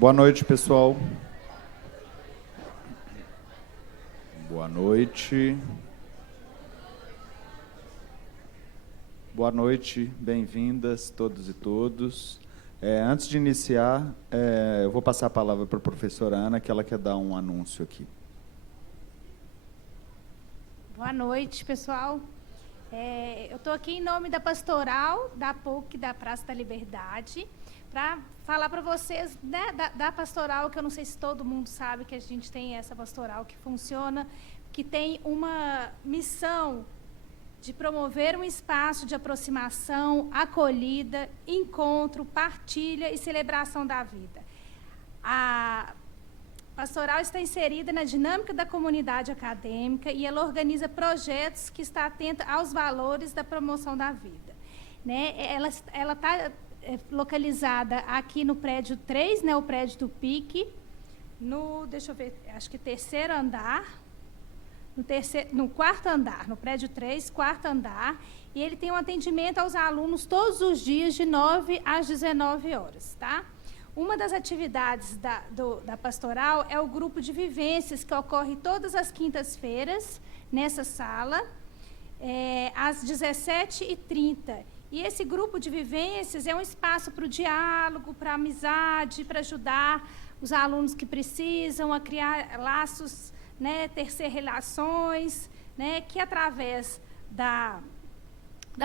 Boa noite, pessoal. Boa noite. Boa noite, bem-vindas todos e todos. Antes de iniciar, eu vou passar a palavra para a professora Ana, que ela quer dar um anúncio aqui. Boa noite, pessoal. Eu estou aqui em nome da Pastoral, da PUC, da Praça da Liberdade, para falar para vocês, né, da pastoral, que eu não sei se todo mundo sabe que a gente tem essa pastoral que funciona, que tem uma missão de promover um espaço de aproximação, acolhida, encontro, partilha e celebração da vida. A pastoral está inserida na dinâmica da comunidade acadêmica e ela organiza projetos que estão atentos aos valores da promoção da vida. Né? Ela está localizada aqui no prédio 3, né, o prédio do PIC, deixa eu ver, acho que terceiro andar, no quarto andar, no prédio 3, quarto andar, e ele tem um atendimento aos alunos todos os dias, de 9 às 19 horas, tá? Uma das atividades da pastoral é o grupo de vivências, que ocorre todas as quintas-feiras, nessa sala, às 17h30. E esse grupo de vivências é um espaço para o diálogo, para a amizade, para ajudar os alunos que precisam a criar laços, né, tecer relações, né, que através da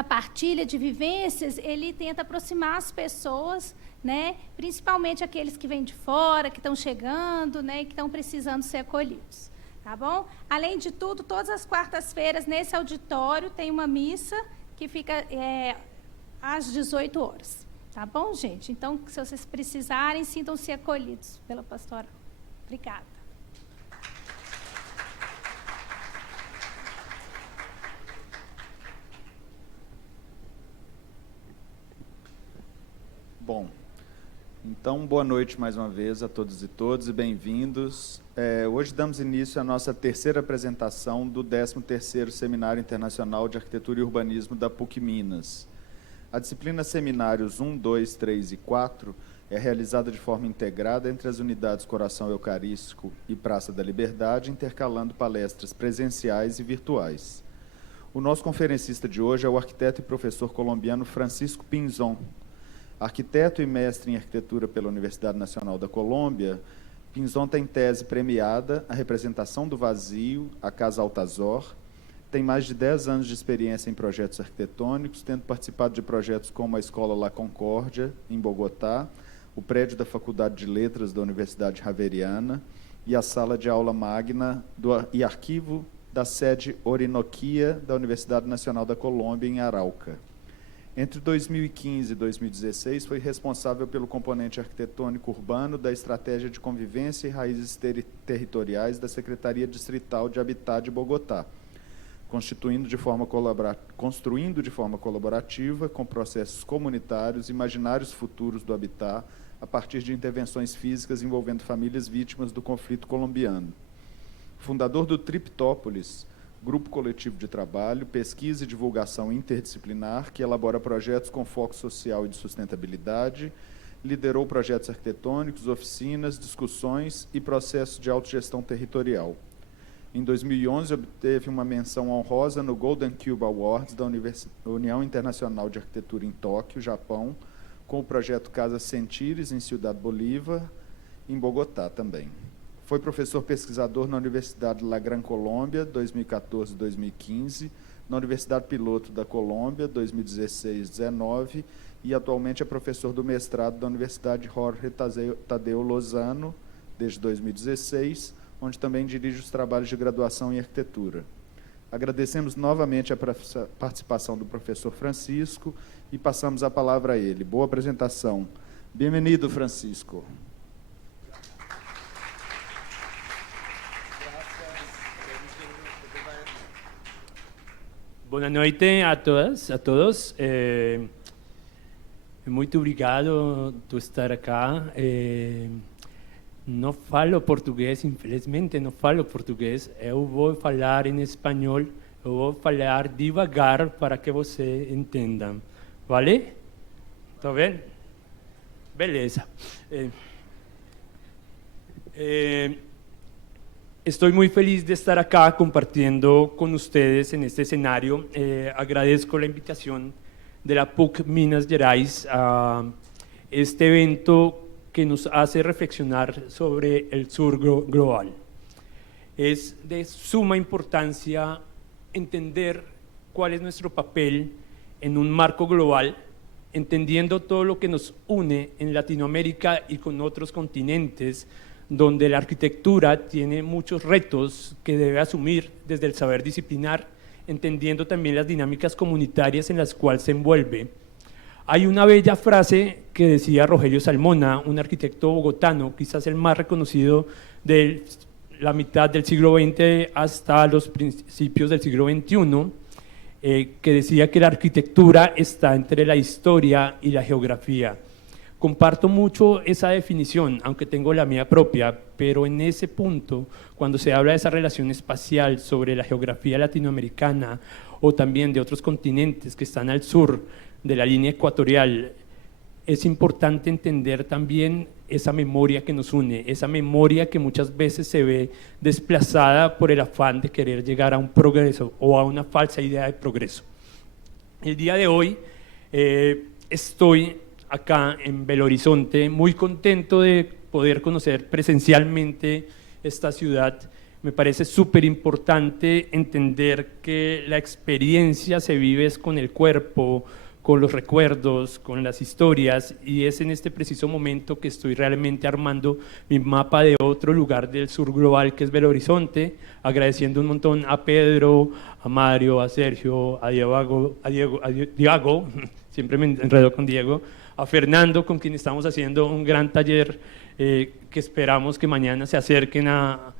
partilha de vivências, ele tenta aproximar as pessoas, né, principalmente aqueles que vêm de fora, que estão chegando, né, e que estão precisando ser acolhidos. Tá bom? Além de tudo, todas as quartas-feiras, nesse auditório, tem uma missa que fica às 18 horas. Tá bom, gente? Então, se vocês precisarem, sintam-se acolhidos pela pastoral. Obrigada. Bom, então, boa noite mais uma vez a todos e todas e bem-vindos. Hoje damos início à nossa terceira apresentação do 13º Seminário Internacional de Arquitetura e Urbanismo da PUC Minas. A disciplina Seminários 1, 2, 3 e 4 é realizada de forma integrada entre as unidades Coração Eucarístico e Praça da Liberdade, intercalando palestras presenciais e virtuais. O nosso conferencista de hoje é o arquiteto e professor colombiano Francisco Pinzón. Arquiteto e mestre em arquitetura pela Universidade Nacional da Colômbia, Pinzón tem tese premiada, A Representação do Vazio, a Casa Altazor. Tem mais de 10 anos de experiência em projetos arquitetônicos, tendo participado de projetos como a Escola La Concórdia, em Bogotá, o prédio da Faculdade de Letras da Universidade Javeriana e a sala de aula magna e arquivo da sede Orinoquia da Universidade Nacional da Colômbia, em Arauca. Entre 2015 e 2016, foi responsável pelo componente arquitetônico urbano da Estratégia de Convivência e Raízes Territoriais da Secretaria Distrital de Habitat de Bogotá, construindo de forma colaborativa, com processos comunitários, imaginários futuros do habitat, a partir de intervenções físicas envolvendo famílias vítimas do conflito colombiano. Fundador do Triptópolis, grupo coletivo de trabalho, pesquisa e divulgação interdisciplinar, que elabora projetos com foco social e de sustentabilidade, liderou projetos arquitetônicos, oficinas, discussões e processos de autogestão territorial. Em 2011, obteve uma menção honrosa no Golden Cube Awards da União Internacional de Arquitetura em Tóquio, Japão, com o projeto Casa Sentires, em Ciudad Bolívar, em Bogotá também. Foi professor pesquisador na Universidade La Gran Colômbia, 2014 e 2015, na Universidade Piloto da Colômbia, 2016-19, e atualmente é professor do mestrado da Universidade Jorge Tadeu Lozano, desde 2016, onde também dirige os trabalhos de graduação em arquitetura. Agradecemos novamente a participação do professor Francisco e passamos a palavra a ele. Boa apresentação. Bem-vindo, Francisco. Boa noite a todas, a todos. Muito obrigado por estar aqui. Não falo português, infelizmente não falo português. Eu vou falar em espanhol. Eu vou falar devagar para que você entenda. Vale? Tá bem? Beleza. Estoy muy feliz de estar acá compartiendo con ustedes en este escenario. Agradezco la invitación de la PUC Minas Gerais a este evento que nos hace reflexionar sobre el sur global. Es de suma importancia entender cuál es nuestro papel en un marco global, entendiendo todo lo que nos une en Latinoamérica y con otros continentes, donde la arquitectura tiene muchos retos que debe asumir desde el saber disciplinar, entendiendo también las dinámicas comunitarias en las cuales se envuelve. Hay una bella frase que decía Rogelio Salmona, un arquitecto bogotano, quizás el más reconocido de la mitad del siglo XX hasta los principios del siglo XXI, que decía que la arquitectura está entre la historia y la geografía. Comparto mucho esa definición, aunque tengo la mía propia, pero en ese punto, cuando se habla de esa relación espacial sobre la geografía latinoamericana o también de otros continentes que están al sur de la línea ecuatorial, es importante entender también esa memoria que nos une, esa memoria que muchas veces se ve desplazada por el afán de querer llegar a un progreso o a una falsa idea de progreso. El día de hoy estoy acá en Belo Horizonte, muy contento de poder conocer presencialmente esta ciudad. Me parece súper importante entender que la experiencia se vive con el cuerpo, con los recuerdos, con las historias, y es en este preciso momento que estoy realmente armando mi mapa de otro lugar del sur global que es Belo Horizonte, agradeciendo un montón a Pedro, a Mario, a Sergio, a Diego, siempre me enredo con Diego, a Fernando, con quien estamos haciendo un gran taller que esperamos que mañana se acerquen a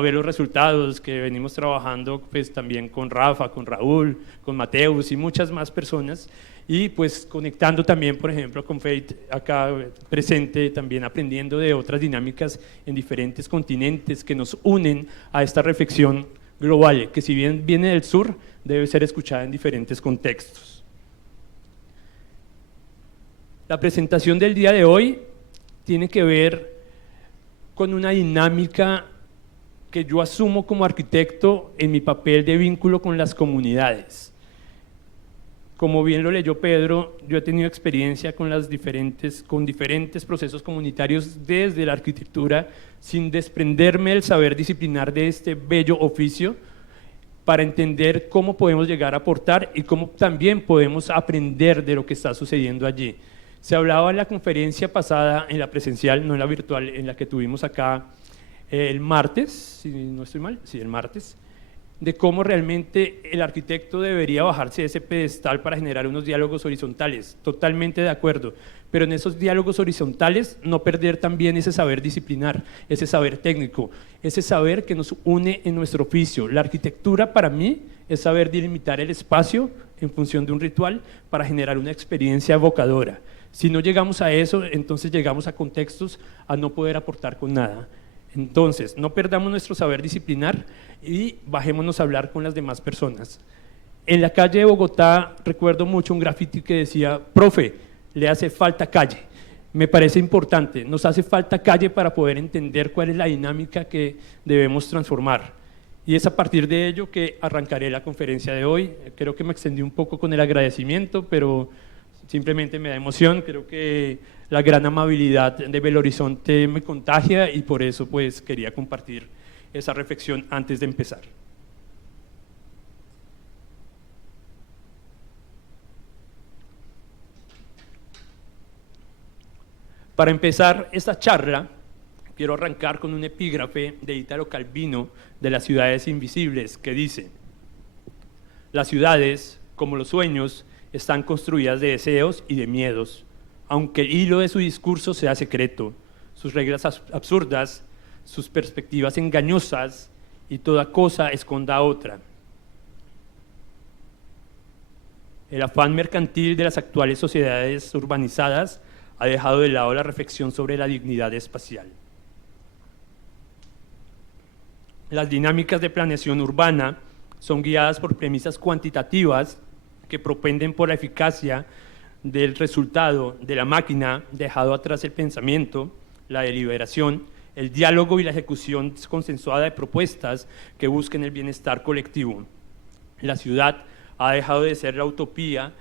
ver los resultados, que venimos trabajando pues también con Rafa, con Raúl, con Mateus y muchas más personas, y pues conectando también, por ejemplo, con Faith acá presente, también aprendiendo de otras dinámicas en diferentes continentes que nos unen a esta reflexión global, que si bien viene del sur, debe ser escuchada en diferentes contextos. La presentación del día de hoy tiene que ver con una dinámica que yo asumo como arquitecto en mi papel de vínculo con las comunidades. Como bien lo leyó Pedro, yo he tenido experiencia con diferentes procesos comunitarios desde la arquitectura, sin desprenderme del saber disciplinar de este bello oficio, para entender cómo podemos llegar a aportar y cómo también podemos aprender de lo que está sucediendo allí. Se hablaba en la conferencia pasada, en la presencial, no en la virtual, en la que tuvimos acá el martes, si no estoy mal, sí, el martes, de cómo realmente el arquitecto debería bajarse de ese pedestal para generar unos diálogos horizontales. Totalmente de acuerdo, pero en esos diálogos horizontales no perder también ese saber disciplinar, ese saber técnico, ese saber que nos une en nuestro oficio. La arquitectura para mí es saber delimitar el espacio en función de un ritual para generar una experiencia evocadora. Si no llegamos a eso, entonces llegamos a contextos a no poder aportar con nada. Entonces, no perdamos nuestro saber disciplinar y bajémonos a hablar con las demás personas. En la calle de Bogotá recuerdo mucho un graffiti que decía: profe, le hace falta calle. Me parece importante, nos hace falta calle para poder entender cuál es la dinámica que debemos transformar. Y es a partir de ello que arrancaré la conferencia de hoy. Creo que me extendí un poco con el agradecimiento, pero simplemente me da emoción. Creo que la gran amabilidad de Belo Horizonte me contagia y por eso pues quería compartir esa reflexión antes de empezar. Para empezar esta charla, quiero arrancar con un epígrafe de Italo Calvino de Las ciudades invisibles, que dice: las ciudades, como los sueños, están construidas de deseos y de miedos, aunque el hilo de su discurso sea secreto, sus reglas absurdas, sus perspectivas engañosas y toda cosa esconda a otra. El afán mercantil de las actuales sociedades urbanizadas ha dejado de lado la reflexión sobre la dignidad espacial. Las dinámicas de planeación urbana son guiadas por premisas cuantitativas que propenden por la eficacia del resultado de la máquina, dejado atrás el pensamiento, la deliberación, el diálogo y la ejecución consensuada de propuestas que busquen el bienestar colectivo. La ciudad ha dejado de ser la utopía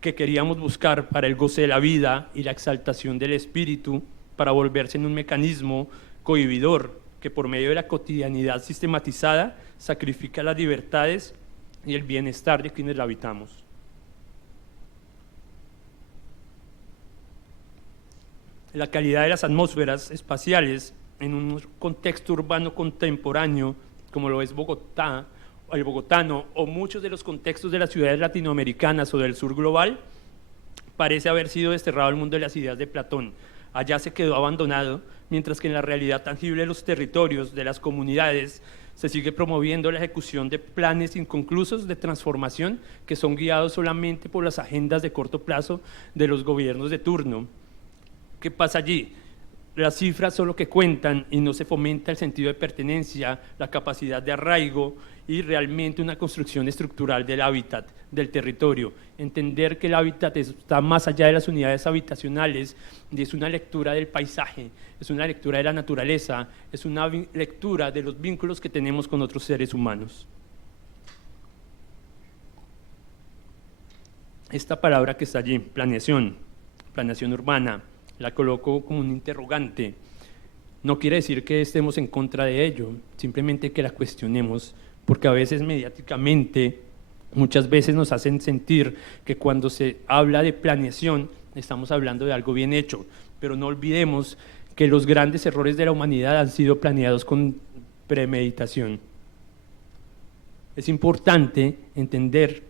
que queríamos buscar para el goce de la vida y la exaltación del espíritu, para volverse en un mecanismo cohibidor que por medio de la cotidianidad sistematizada sacrifica las libertades y el bienestar de quienes la habitamos. La calidad de las atmósferas espaciales en un contexto urbano contemporáneo, como lo es Bogotá, el bogotano, o muchos de los contextos de las ciudades latinoamericanas o del sur global, parece haber sido desterrado al mundo de las ideas de Platón. Allá se quedó abandonado, mientras que en la realidad tangible de los territorios, de las comunidades, se sigue promoviendo la ejecución de planes inconclusos de transformación que son guiados solamente por las agendas de corto plazo de los gobiernos de turno. ¿Qué pasa allí? Las cifras son lo que cuentan y no se fomenta el sentido de pertenencia, la capacidad de arraigo y realmente una construcción estructural del hábitat, del territorio. Entender que el hábitat está más allá de las unidades habitacionales y es una lectura del paisaje, es una lectura de la naturaleza, es una lectura de los vínculos que tenemos con otros seres humanos. Esta palabra que está allí, planeación urbana, la coloco como un interrogante. No quiere decir que estemos en contra de ello, simplemente que la cuestionemos, porque a veces mediáticamente, muchas veces nos hacen sentir que cuando se habla de planeación, estamos hablando de algo bien hecho, pero no olvidemos que los grandes errores de la humanidad han sido planeados con premeditación. Es importante entender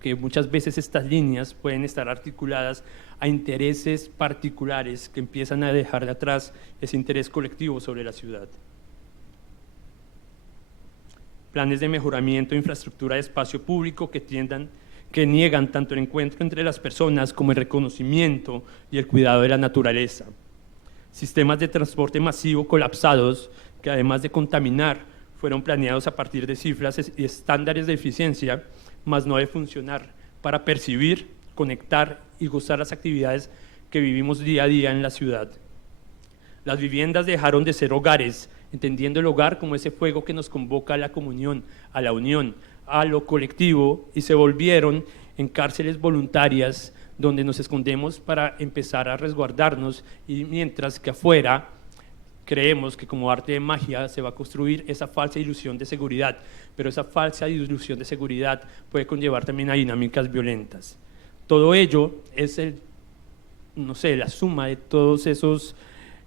que muchas veces estas líneas pueden estar articuladas a intereses particulares que empiezan a dejar de atrás ese interés colectivo sobre la ciudad. Planes de mejoramiento de infraestructura de espacio público que niegan tanto el encuentro entre las personas como el reconocimiento y el cuidado de la naturaleza. Sistemas de transporte masivo colapsados que además de contaminar fueron planeados a partir de cifras y estándares de eficiencia, más no de funcionar para percibir, conectar y gozar las actividades que vivimos día a día en la ciudad. Las viviendas dejaron de ser hogares, entendiendo el hogar como ese fuego que nos convoca a la comunión, a la unión, a lo colectivo, y se volvieron en cárceles voluntarias donde nos escondemos para empezar a resguardarnos, y mientras que afuera creemos que como arte de magia se va a construir esa falsa ilusión de seguridad, pero esa falsa ilusión de seguridad puede conllevar también a dinámicas violentas. Todo ello es la suma de todos esos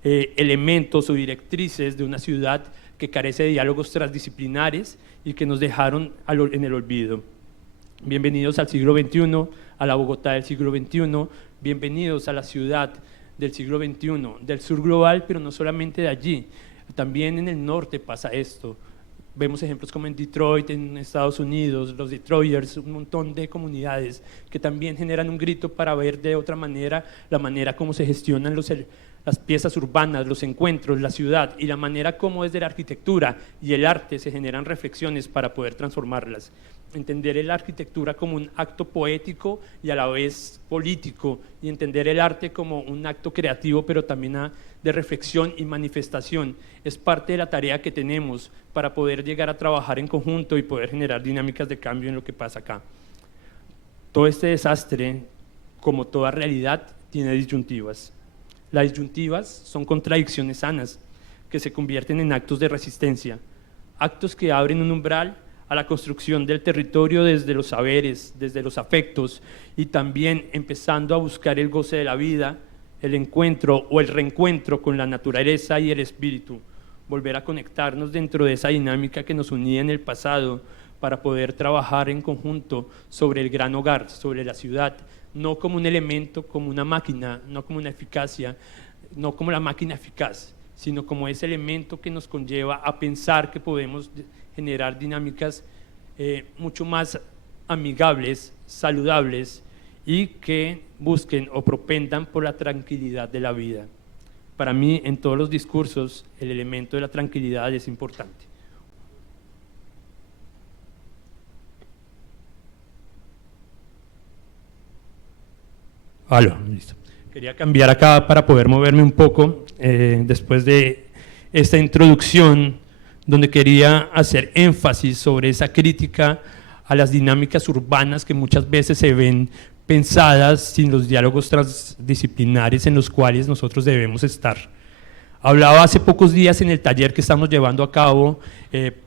elementos o directrices de una ciudad que carece de diálogos transdisciplinares y que nos dejaron en el olvido. Bienvenidos al siglo XXI, a la Bogotá del siglo XXI, bienvenidos a la ciudad del siglo XXI, del sur global, pero no solamente de allí, también en el norte pasa esto. Vemos ejemplos como en Detroit, en Estados Unidos, los Detroiters, un montón de comunidades que también generan un grito para ver de otra manera la manera como se gestionan las piezas urbanas, los encuentros, la ciudad, y la manera como desde la arquitectura y el arte se generan reflexiones para poder transformarlas. Entender la arquitectura como un acto poético y a la vez político, y entender el arte como un acto creativo, pero también de reflexión y manifestación, es parte de la tarea que tenemos para poder llegar a trabajar en conjunto y poder generar dinámicas de cambio en lo que pasa acá. Todo este desastre, como toda realidad, tiene disyuntivas. Las disyuntivas son contradicciones sanas que se convierten en actos de resistencia, actos que abren un umbral a la construcción del territorio desde los saberes, desde los afectos, y también empezando a buscar el goce de la vida, el encuentro o el reencuentro con la naturaleza y el espíritu, volver a conectarnos dentro de esa dinámica que nos unía en el pasado para poder trabajar en conjunto sobre el gran hogar, sobre la ciudad, no como un elemento, como una máquina, no como una eficacia, no como la máquina eficaz, sino como ese elemento que nos conlleva a pensar que podemos generar dinámicas mucho más amigables, saludables, y que busquen o propendan por la tranquilidad de la vida. Para mí, en todos los discursos, el elemento de la tranquilidad es importante. Listo. Quería cambiar acá para poder moverme un poco después de esta introducción donde quería hacer énfasis sobre esa crítica a las dinámicas urbanas que muchas veces se ven pensadas sin los diálogos transdisciplinares en los cuales nosotros debemos estar. Hablaba hace pocos días en el taller que estamos llevando a cabo,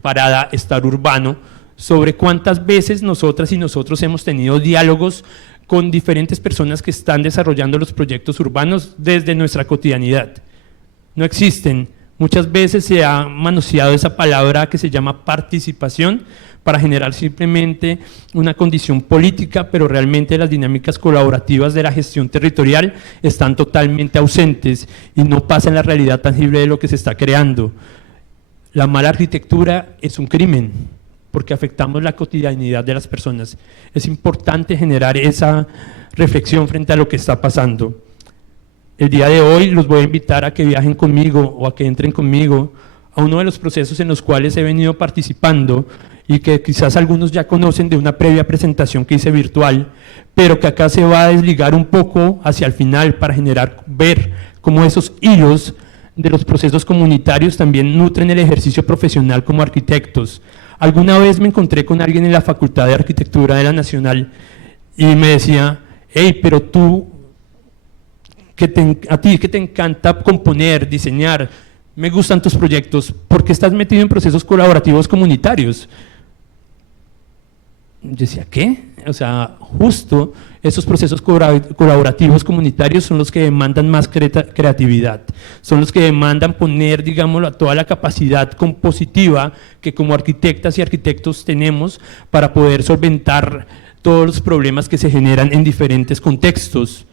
Parada Estar Urbano, sobre cuántas veces nosotras y nosotros hemos tenido diálogos con diferentes personas que están desarrollando los proyectos urbanos desde nuestra cotidianidad. No existen. Muchas veces se ha manoseado esa palabra que se llama participación para generar simplemente una condición política, pero realmente las dinámicas colaborativas de la gestión territorial están totalmente ausentes y no pasa en la realidad tangible de lo que se está creando. La mala arquitectura es un crimen, porque afectamos la cotidianidad de las personas. Es importante generar esa reflexión frente a lo que está pasando. El día de hoy los voy a invitar a que viajen conmigo o a que entren conmigo a uno de los procesos en los cuales he venido participando y que quizás algunos ya conocen de una previa presentación que hice virtual, pero que acá se va a desligar un poco hacia el final para ver cómo esos hilos de los procesos comunitarios también nutren el ejercicio profesional como arquitectos. Alguna vez me encontré con alguien en la Facultad de Arquitectura de la Nacional y me decía, hey, pero tú, a ti que te encanta componer, diseñar, me gustan tus proyectos, ¿por qué estás metido en procesos colaborativos comunitarios? Yo decía, ¿qué? O sea, justo esos procesos colaborativos comunitarios son los que demandan más creatividad, son los que demandan poner, digámoslo, toda la capacidad compositiva que como arquitectas y arquitectos tenemos para poder solventar todos los problemas que se generan en diferentes contextos.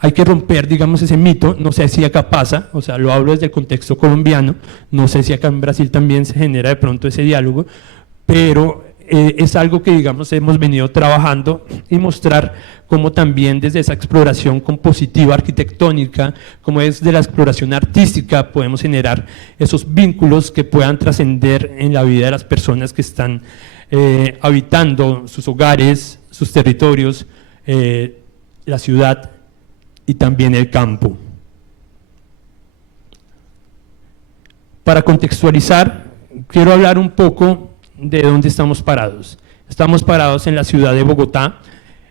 Hay que romper, digamos, ese mito, no sé si acá pasa, o sea, lo hablo desde el contexto colombiano, no sé si acá en Brasil también se genera de pronto ese diálogo, pero es algo que, digamos, hemos venido trabajando y mostrar cómo también desde esa exploración compositiva arquitectónica, como es de la exploración artística, podemos generar esos vínculos que puedan trascender en la vida de las personas que están habitando sus hogares, sus territorios, la ciudad y también el campo. Para contextualizar, quiero hablar un poco de dónde estamos parados. Estamos parados en la ciudad de Bogotá,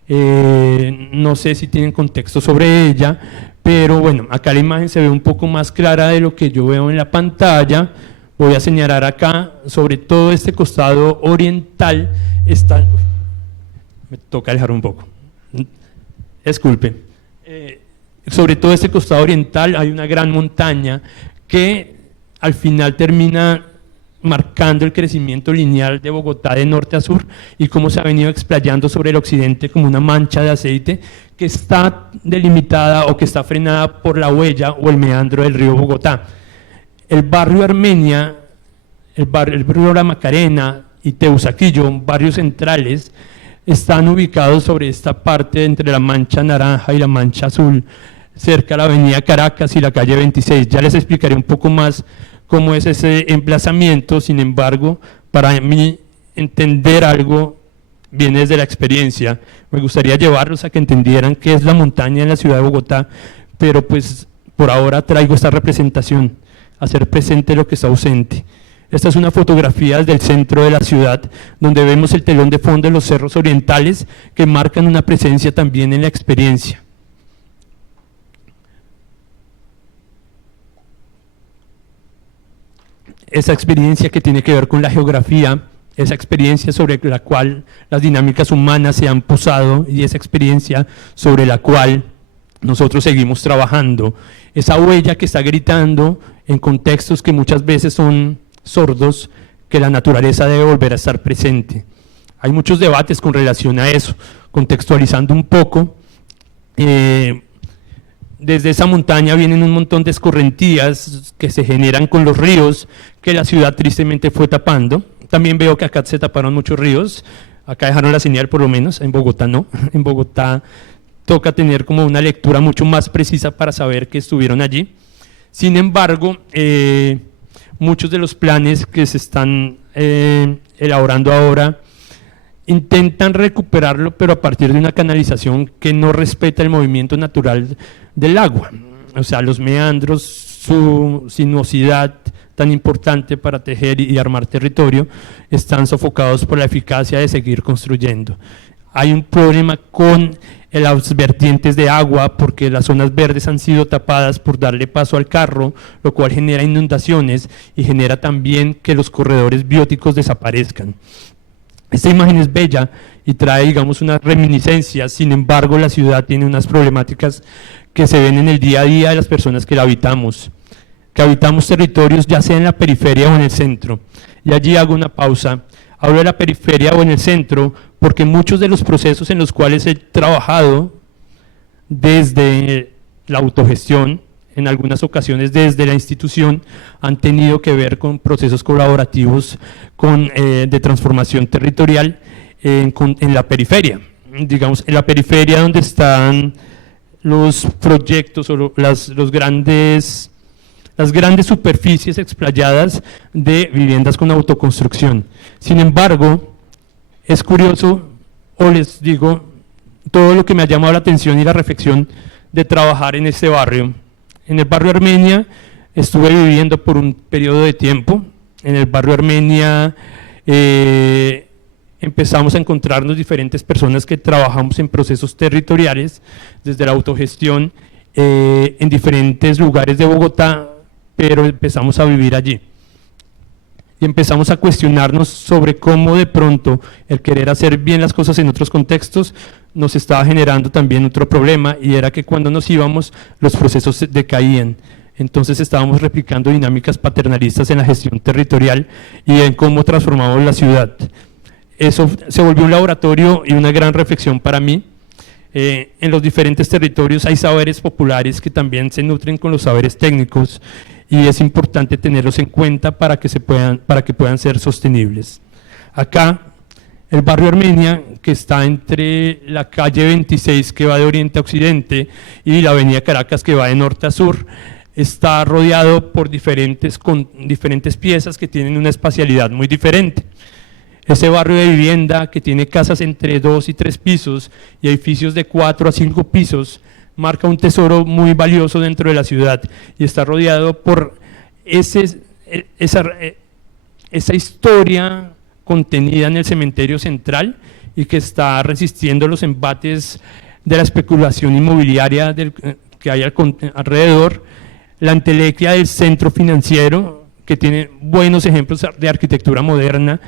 no sé si tienen contexto sobre ella, pero bueno, acá la imagen se ve un poco más clara de lo que yo veo en la pantalla. Voy a señalar acá, sobre todo este costado oriental, me toca alejar un poco, disculpe, sobre todo este costado oriental hay una gran montaña que al final termina marcando el crecimiento lineal de Bogotá de norte a sur y cómo se ha venido explayando sobre el occidente como una mancha de aceite que está delimitada o que está frenada por la huella o el meandro del río Bogotá. El barrio Armenia, el barrio La Macarena y Teusaquillo, barrios centrales, están ubicados sobre esta parte entre la mancha naranja y la mancha azul, cerca de la avenida Caracas y la calle 26. Ya les explicaré un poco más cómo es ese emplazamiento. Sin embargo, para mí entender algo viene desde la experiencia. Me gustaría llevarlos a que entendieran qué es la montaña en la ciudad de Bogotá, pero pues por ahora traigo esta representación, hacer presente lo que está ausente. Esta es una fotografía desde el centro de la ciudad, donde vemos el telón de fondo de los cerros orientales que marcan una presencia también en la experiencia. Esa experiencia que tiene que ver con la geografía, esa experiencia sobre la cual las dinámicas humanas se han posado y esa experiencia sobre la cual nosotros seguimos trabajando. Esa huella que está gritando en contextos que muchas veces son sordos, que la naturaleza debe volver a estar presente. Hay muchos debates con relación a eso, contextualizando un poco. Desde esa montaña vienen un montón de escorrentías que se generan con los ríos que la ciudad tristemente fue tapando. También veo que acá se taparon muchos ríos, acá dejaron la señal por lo menos, en Bogotá no. En Bogotá toca tener como una lectura mucho más precisa para saber que estuvieron allí. Sin embargo, muchos de los planes que se están elaborando ahora intentan recuperarlo, pero a partir de una canalización que no respeta el movimiento natural del agua, o sea, los meandros, su sinuosidad tan importante para tejer y armar territorio, están sofocados por la eficacia de seguir construyendo. Hay un problema con las vertientes de agua porque las zonas verdes han sido tapadas por darle paso al carro, lo cual genera inundaciones y genera también que los corredores bióticos desaparezcan. Esta imagen es bella y trae, digamos, una reminiscencia. Sin embargo, la ciudad tiene unas problemáticas que se ven en el día a día de las personas que la habitamos, territorios ya sea en la periferia o en el centro. Y allí hago una pausa. Hablo de la periferia o en el centro porque muchos de los procesos en los cuales he trabajado desde la autogestión, en algunas ocasiones desde la institución, han tenido que ver con procesos colaborativos de transformación territorial en la periferia. Digamos, en la periferia donde están los proyectos o las grandes superficies explayadas de viviendas con autoconstrucción. Sin embargo, es curioso, o les digo, todo lo que me ha llamado la atención y la reflexión de trabajar en este barrio. En el barrio Armenia estuve viviendo por un periodo de tiempo. En el barrio Armenia empezamos a encontrarnos diferentes personas que trabajamos en procesos territoriales, desde la autogestión, en diferentes lugares de Bogotá, pero empezamos a vivir allí. Y empezamos a cuestionarnos sobre cómo de pronto el querer hacer bien las cosas en otros contextos nos estaba generando también otro problema, y era que cuando nos íbamos los procesos decaían. Entonces estábamos replicando dinámicas paternalistas en la gestión territorial y en cómo transformamos la ciudad. Eso se volvió un laboratorio y una gran reflexión para mí. En los diferentes territorios hay saberes populares que también se nutren con los saberes técnicos, y es importante tenerlos en cuenta para que puedan ser sostenibles. Acá, el barrio Armenia, que está entre la calle 26, que va de oriente a occidente, y la avenida Caracas, que va de norte a sur, está rodeado por diferentes piezas que tienen una espacialidad muy diferente. Ese barrio de vivienda, que tiene casas entre 2 y 3 pisos y edificios de 4 a 5 pisos, marca un tesoro muy valioso dentro de la ciudad, y está rodeado por esa historia contenida en el cementerio central, y que está resistiendo los embates de la especulación inmobiliaria que hay alrededor, la entelequia del centro financiero, que tiene buenos ejemplos de arquitectura moderna,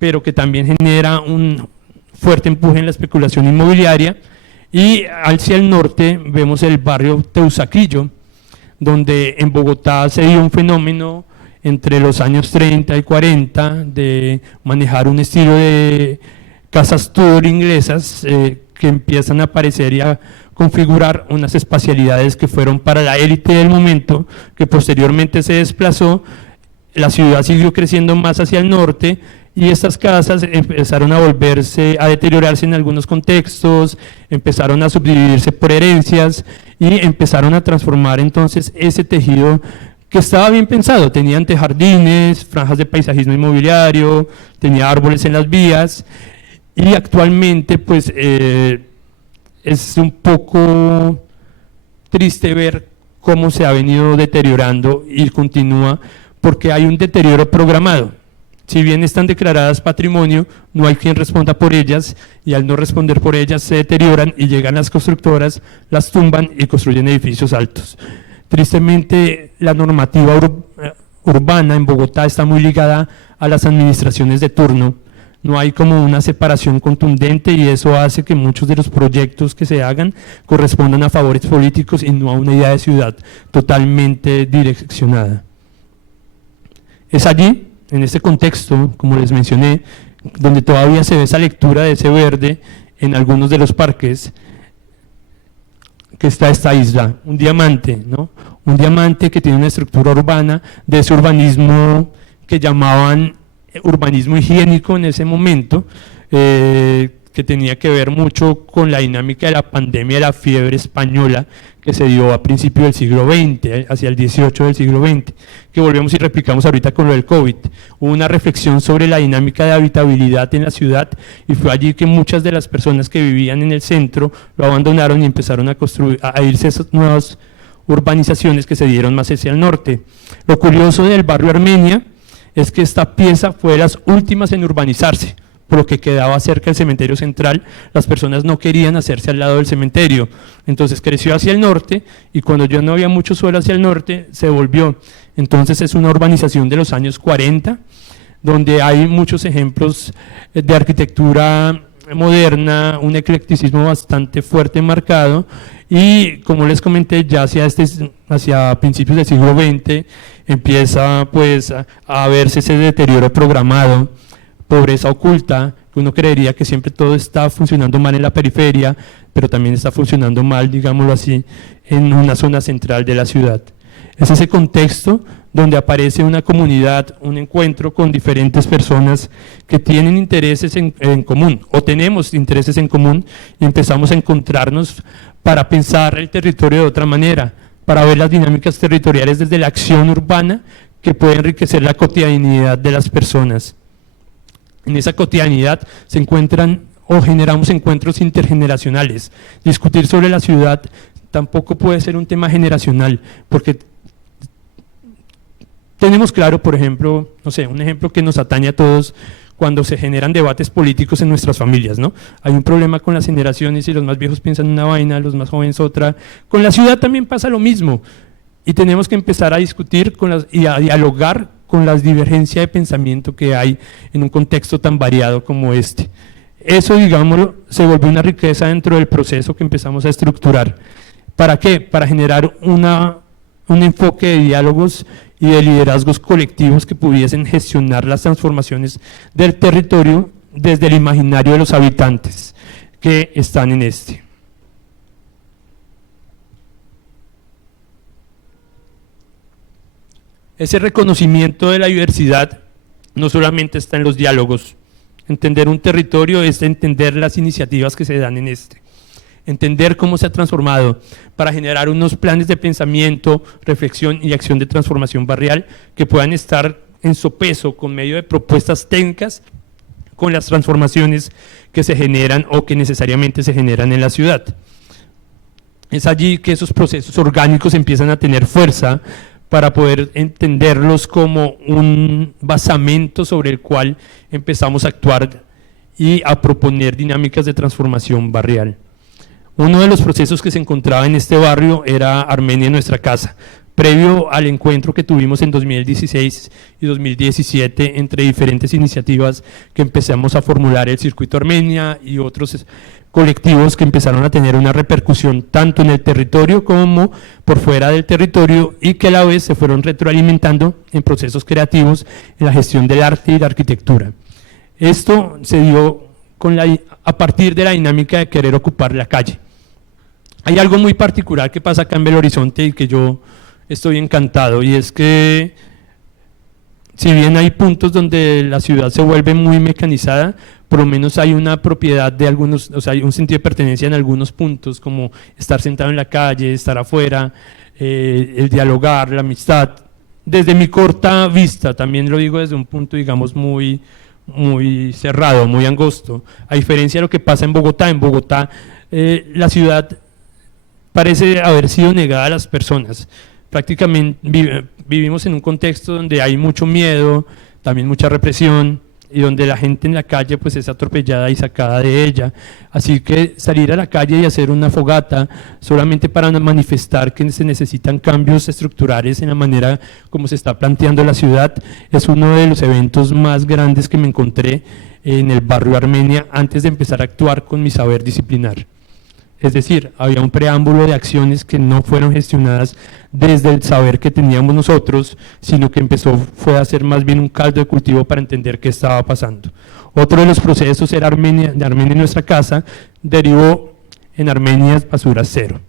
pero que también genera un fuerte empuje en la especulación inmobiliaria. Y hacia el norte vemos el barrio Teusaquillo, donde en Bogotá se dio un fenómeno entre los años 30 y 40 de manejar un estilo de casas Tudor inglesas que empiezan a aparecer y a configurar unas espacialidades que fueron para la élite del momento, que posteriormente se desplazó. La ciudad siguió creciendo más hacia el norte, y estas casas empezaron a deteriorarse en algunos contextos, empezaron a subdividirse por herencias y empezaron a transformar entonces ese tejido que estaba bien pensado. Tenía antejardines, franjas de paisajismo inmobiliario, tenía árboles en las vías, y actualmente pues es un poco triste ver cómo se ha venido deteriorando y continúa, porque hay un deterioro programado. Si bien están declaradas patrimonio, no hay quien responda por ellas, y al no responder por ellas se deterioran y llegan las constructoras, las tumban y construyen edificios altos. Tristemente, la normativa urbana en Bogotá está muy ligada a las administraciones de turno. No hay como una separación contundente, y eso hace que muchos de los proyectos que se hagan correspondan a favores políticos y no a una idea de ciudad totalmente direccionada. Es allí, en este contexto, como les mencioné, donde todavía se ve esa lectura de ese verde en algunos de los parques, que está esta isla, un diamante, ¿no? Un diamante que tiene una estructura urbana de ese urbanismo que llamaban urbanismo higiénico en ese momento, que tenía que ver mucho con la dinámica de la pandemia de la fiebre española que se dio a principios del siglo XX, hacia el 18 del siglo XX, que volvemos y replicamos ahorita con lo del COVID. Hubo una reflexión sobre la dinámica de habitabilidad en la ciudad, y fue allí que muchas de las personas que vivían en el centro lo abandonaron y empezaron a irse a esas nuevas urbanizaciones que se dieron más hacia el norte. Lo curioso del barrio Armenia es que esta pieza fue de las últimas en urbanizarse, por lo que quedaba cerca del cementerio central. Las personas no querían hacerse al lado del cementerio, entonces creció hacia el norte, y cuando ya no había mucho suelo hacia el norte, se volvió. Entonces es una urbanización de los años 40, donde hay muchos ejemplos de arquitectura moderna, un eclecticismo bastante fuerte, marcado, y como les comenté, ya hacia principios del siglo XX empieza pues a verse ese deterioro programado, pobreza oculta, que uno creería que siempre todo está funcionando mal en la periferia, pero también está funcionando mal, digámoslo así, en una zona central de la ciudad. Es ese contexto donde aparece una comunidad, un encuentro con diferentes personas que tienen intereses en común, o tenemos intereses en común, y empezamos a encontrarnos para pensar el territorio de otra manera, para ver las dinámicas territoriales desde la acción urbana que puede enriquecer la cotidianidad de las personas. En esa cotidianidad se encuentran o generamos encuentros intergeneracionales. Discutir sobre la ciudad tampoco puede ser un tema generacional, porque tenemos claro, por ejemplo, no sé, un ejemplo que nos atañe a todos, cuando se generan debates políticos en nuestras familias, ¿no? Hay un problema con las generaciones y los más viejos piensan una vaina, los más jóvenes otra. Con la ciudad también pasa lo mismo, y tenemos que empezar a discutir y a dialogar con las divergencias de pensamiento que hay en un contexto tan variado como este. Eso, digámoslo, se volvió una riqueza dentro del proceso que empezamos a estructurar. ¿Para qué? Para generar un enfoque de diálogos y de liderazgos colectivos que pudiesen gestionar las transformaciones del territorio desde el imaginario de los habitantes que están en este. Ese reconocimiento de la diversidad no solamente está en los diálogos. Entender un territorio es entender las iniciativas que se dan en este. Entender cómo se ha transformado para generar unos planes de pensamiento, reflexión y acción de transformación barrial que puedan estar en sopeso con medio de propuestas técnicas con las transformaciones que se generan o que necesariamente se generan en la ciudad. Es allí que esos procesos orgánicos empiezan a tener fuerza para poder entenderlos como un basamento sobre el cual empezamos a actuar y a proponer dinámicas de transformación barrial. Uno de los procesos que se encontraba en este barrio era Armenia en nuestra casa, previo al encuentro que tuvimos en 2016 y 2017 entre diferentes iniciativas que empezamos a formular, el Circuito Armenia y otros colectivos que empezaron a tener una repercusión tanto en el territorio como por fuera del territorio, y que a la vez se fueron retroalimentando en procesos creativos en la gestión del arte y la arquitectura. Esto se dio a partir de la dinámica de querer ocupar la calle. Hay algo muy particular que pasa acá en Belo Horizonte y que yo estoy encantado, y es que si bien hay puntos donde la ciudad se vuelve muy mecanizada, por lo menos hay una propiedad de algunos, o sea, hay un sentido de pertenencia en algunos puntos, como estar sentado en la calle, estar afuera, el dialogar, la amistad. Desde mi corta vista, también lo digo desde un punto, digamos, muy cerrado, muy angosto, a diferencia de lo que pasa en Bogotá, la ciudad parece haber sido negada a las personas. Prácticamente vivimos en un contexto donde hay mucho miedo, también mucha represión, y donde la gente en la calle pues es atropellada y sacada de ella. Así que salir a la calle y hacer una fogata solamente para manifestar que se necesitan cambios estructurales en la manera como se está planteando la ciudad es uno de los eventos más grandes que me encontré en el barrio Armenia antes de empezar a actuar con mi saber disciplinar. Es decir, había un preámbulo de acciones que no fueron gestionadas desde el saber que teníamos nosotros, sino que fue a ser más bien un caldo de cultivo para entender qué estaba pasando. Otro de los procesos era Armenia en nuestra casa, derivó en Armenias Basura Cero.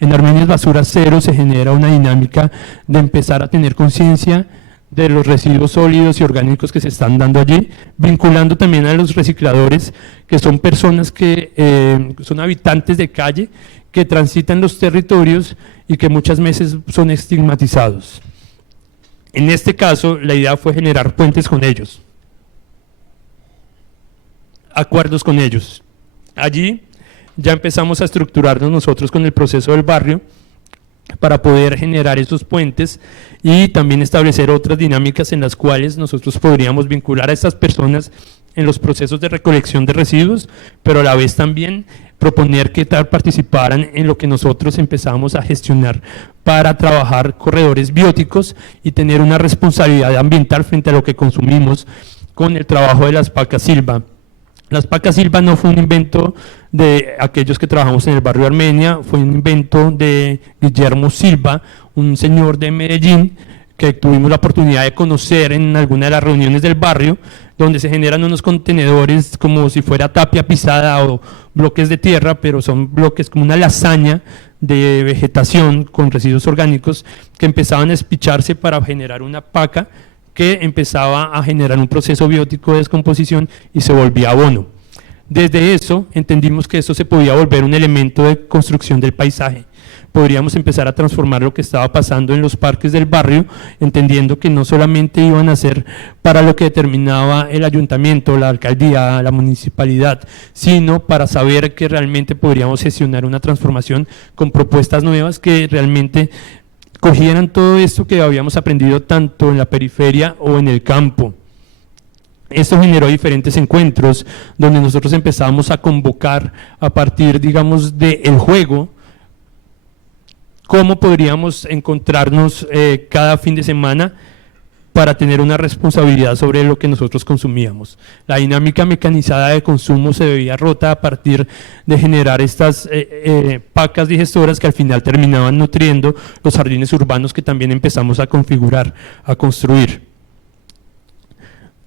En Armenias Basura Cero se genera una dinámica de empezar a tener conciencia de los residuos sólidos y orgánicos que se están dando allí, vinculando también a los recicladores, que son personas que son habitantes de calle, que transitan los territorios y que muchas veces son estigmatizados. En este caso, la idea fue generar puentes con ellos, acuerdos con ellos. Allí ya empezamos a estructurarnos nosotros con el proceso del barrio para poder generar esos puentes y también establecer otras dinámicas en las cuales nosotros podríamos vincular a estas personas en los procesos de recolección de residuos, pero a la vez también proponer que participaran en lo que nosotros empezamos a gestionar para trabajar corredores bióticos y tener una responsabilidad ambiental frente a lo que consumimos con el trabajo de las pacas Silva. Las pacas Silva no fue un invento de aquellos que trabajamos en el barrio Armenia, fue un invento de Guillermo Silva, un señor de Medellín que tuvimos la oportunidad de conocer en alguna de las reuniones del barrio, donde se generan unos contenedores como si fuera tapia pisada o bloques de tierra, pero son bloques como una lasaña de vegetación con residuos orgánicos que empezaban a espicharse para generar una paca que empezaba a generar un proceso biótico de descomposición y se volvía abono. Desde eso entendimos que esto se podía volver un elemento de construcción del paisaje. Podríamos empezar a transformar lo que estaba pasando en los parques del barrio, entendiendo que no solamente iban a ser para lo que determinaba el ayuntamiento, la alcaldía, la municipalidad, sino para saber que realmente podríamos gestionar una transformación con propuestas nuevas que realmente cogieran todo esto que habíamos aprendido tanto en la periferia o en el campo. Esto generó diferentes encuentros donde nosotros empezamos a convocar a partir, digamos, del juego, cómo podríamos encontrarnos cada fin de semana para tener una responsabilidad sobre lo que nosotros consumíamos. La dinámica mecanizada de consumo se veía rota a partir de generar estas pacas digestoras que al final terminaban nutriendo los jardines urbanos que también empezamos a configurar, a construir.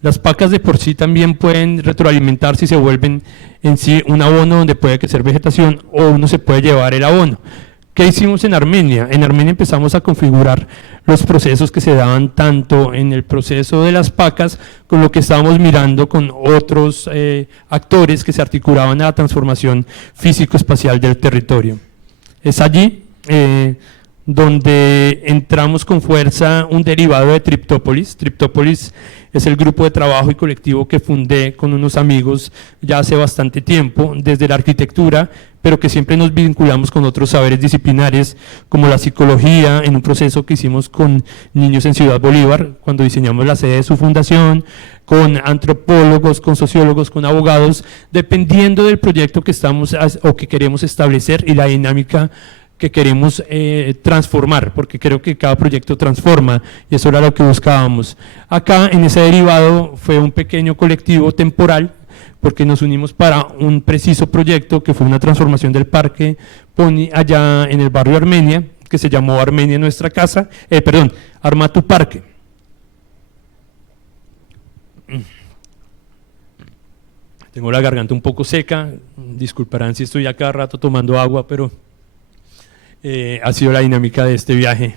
Las pacas de por sí también pueden retroalimentarse y se vuelven en sí un abono donde puede crecer vegetación o uno se puede llevar el abono. ¿Qué hicimos en Armenia? En Armenia empezamos a configurar los procesos que se daban tanto en el proceso de las pacas con lo que estábamos mirando con otros actores que se articulaban a la transformación físico-espacial del territorio. Es allí donde entramos con fuerza un derivado de Triptópolis. Triptópolis es el grupo de trabajo y colectivo que fundé con unos amigos ya hace bastante tiempo, desde la arquitectura, pero que siempre nos vinculamos con otros saberes disciplinares, como la psicología, en un proceso que hicimos con niños en Ciudad Bolívar, cuando diseñamos la sede de su fundación, con antropólogos, con sociólogos, con abogados, dependiendo del proyecto que estamos o que queremos establecer y la dinámica que queremos transformar, porque creo que cada proyecto transforma y eso era lo que buscábamos. Acá en ese derivado fue un pequeño colectivo temporal porque nos unimos para un preciso proyecto que fue una transformación del parque Pony allá en el barrio Armenia, que se llamó Armenia Nuestra Casa, Arma tu Parque. Tengo la garganta un poco seca, disculparán si estoy a cada rato tomando agua, pero ha sido la dinámica de este viaje.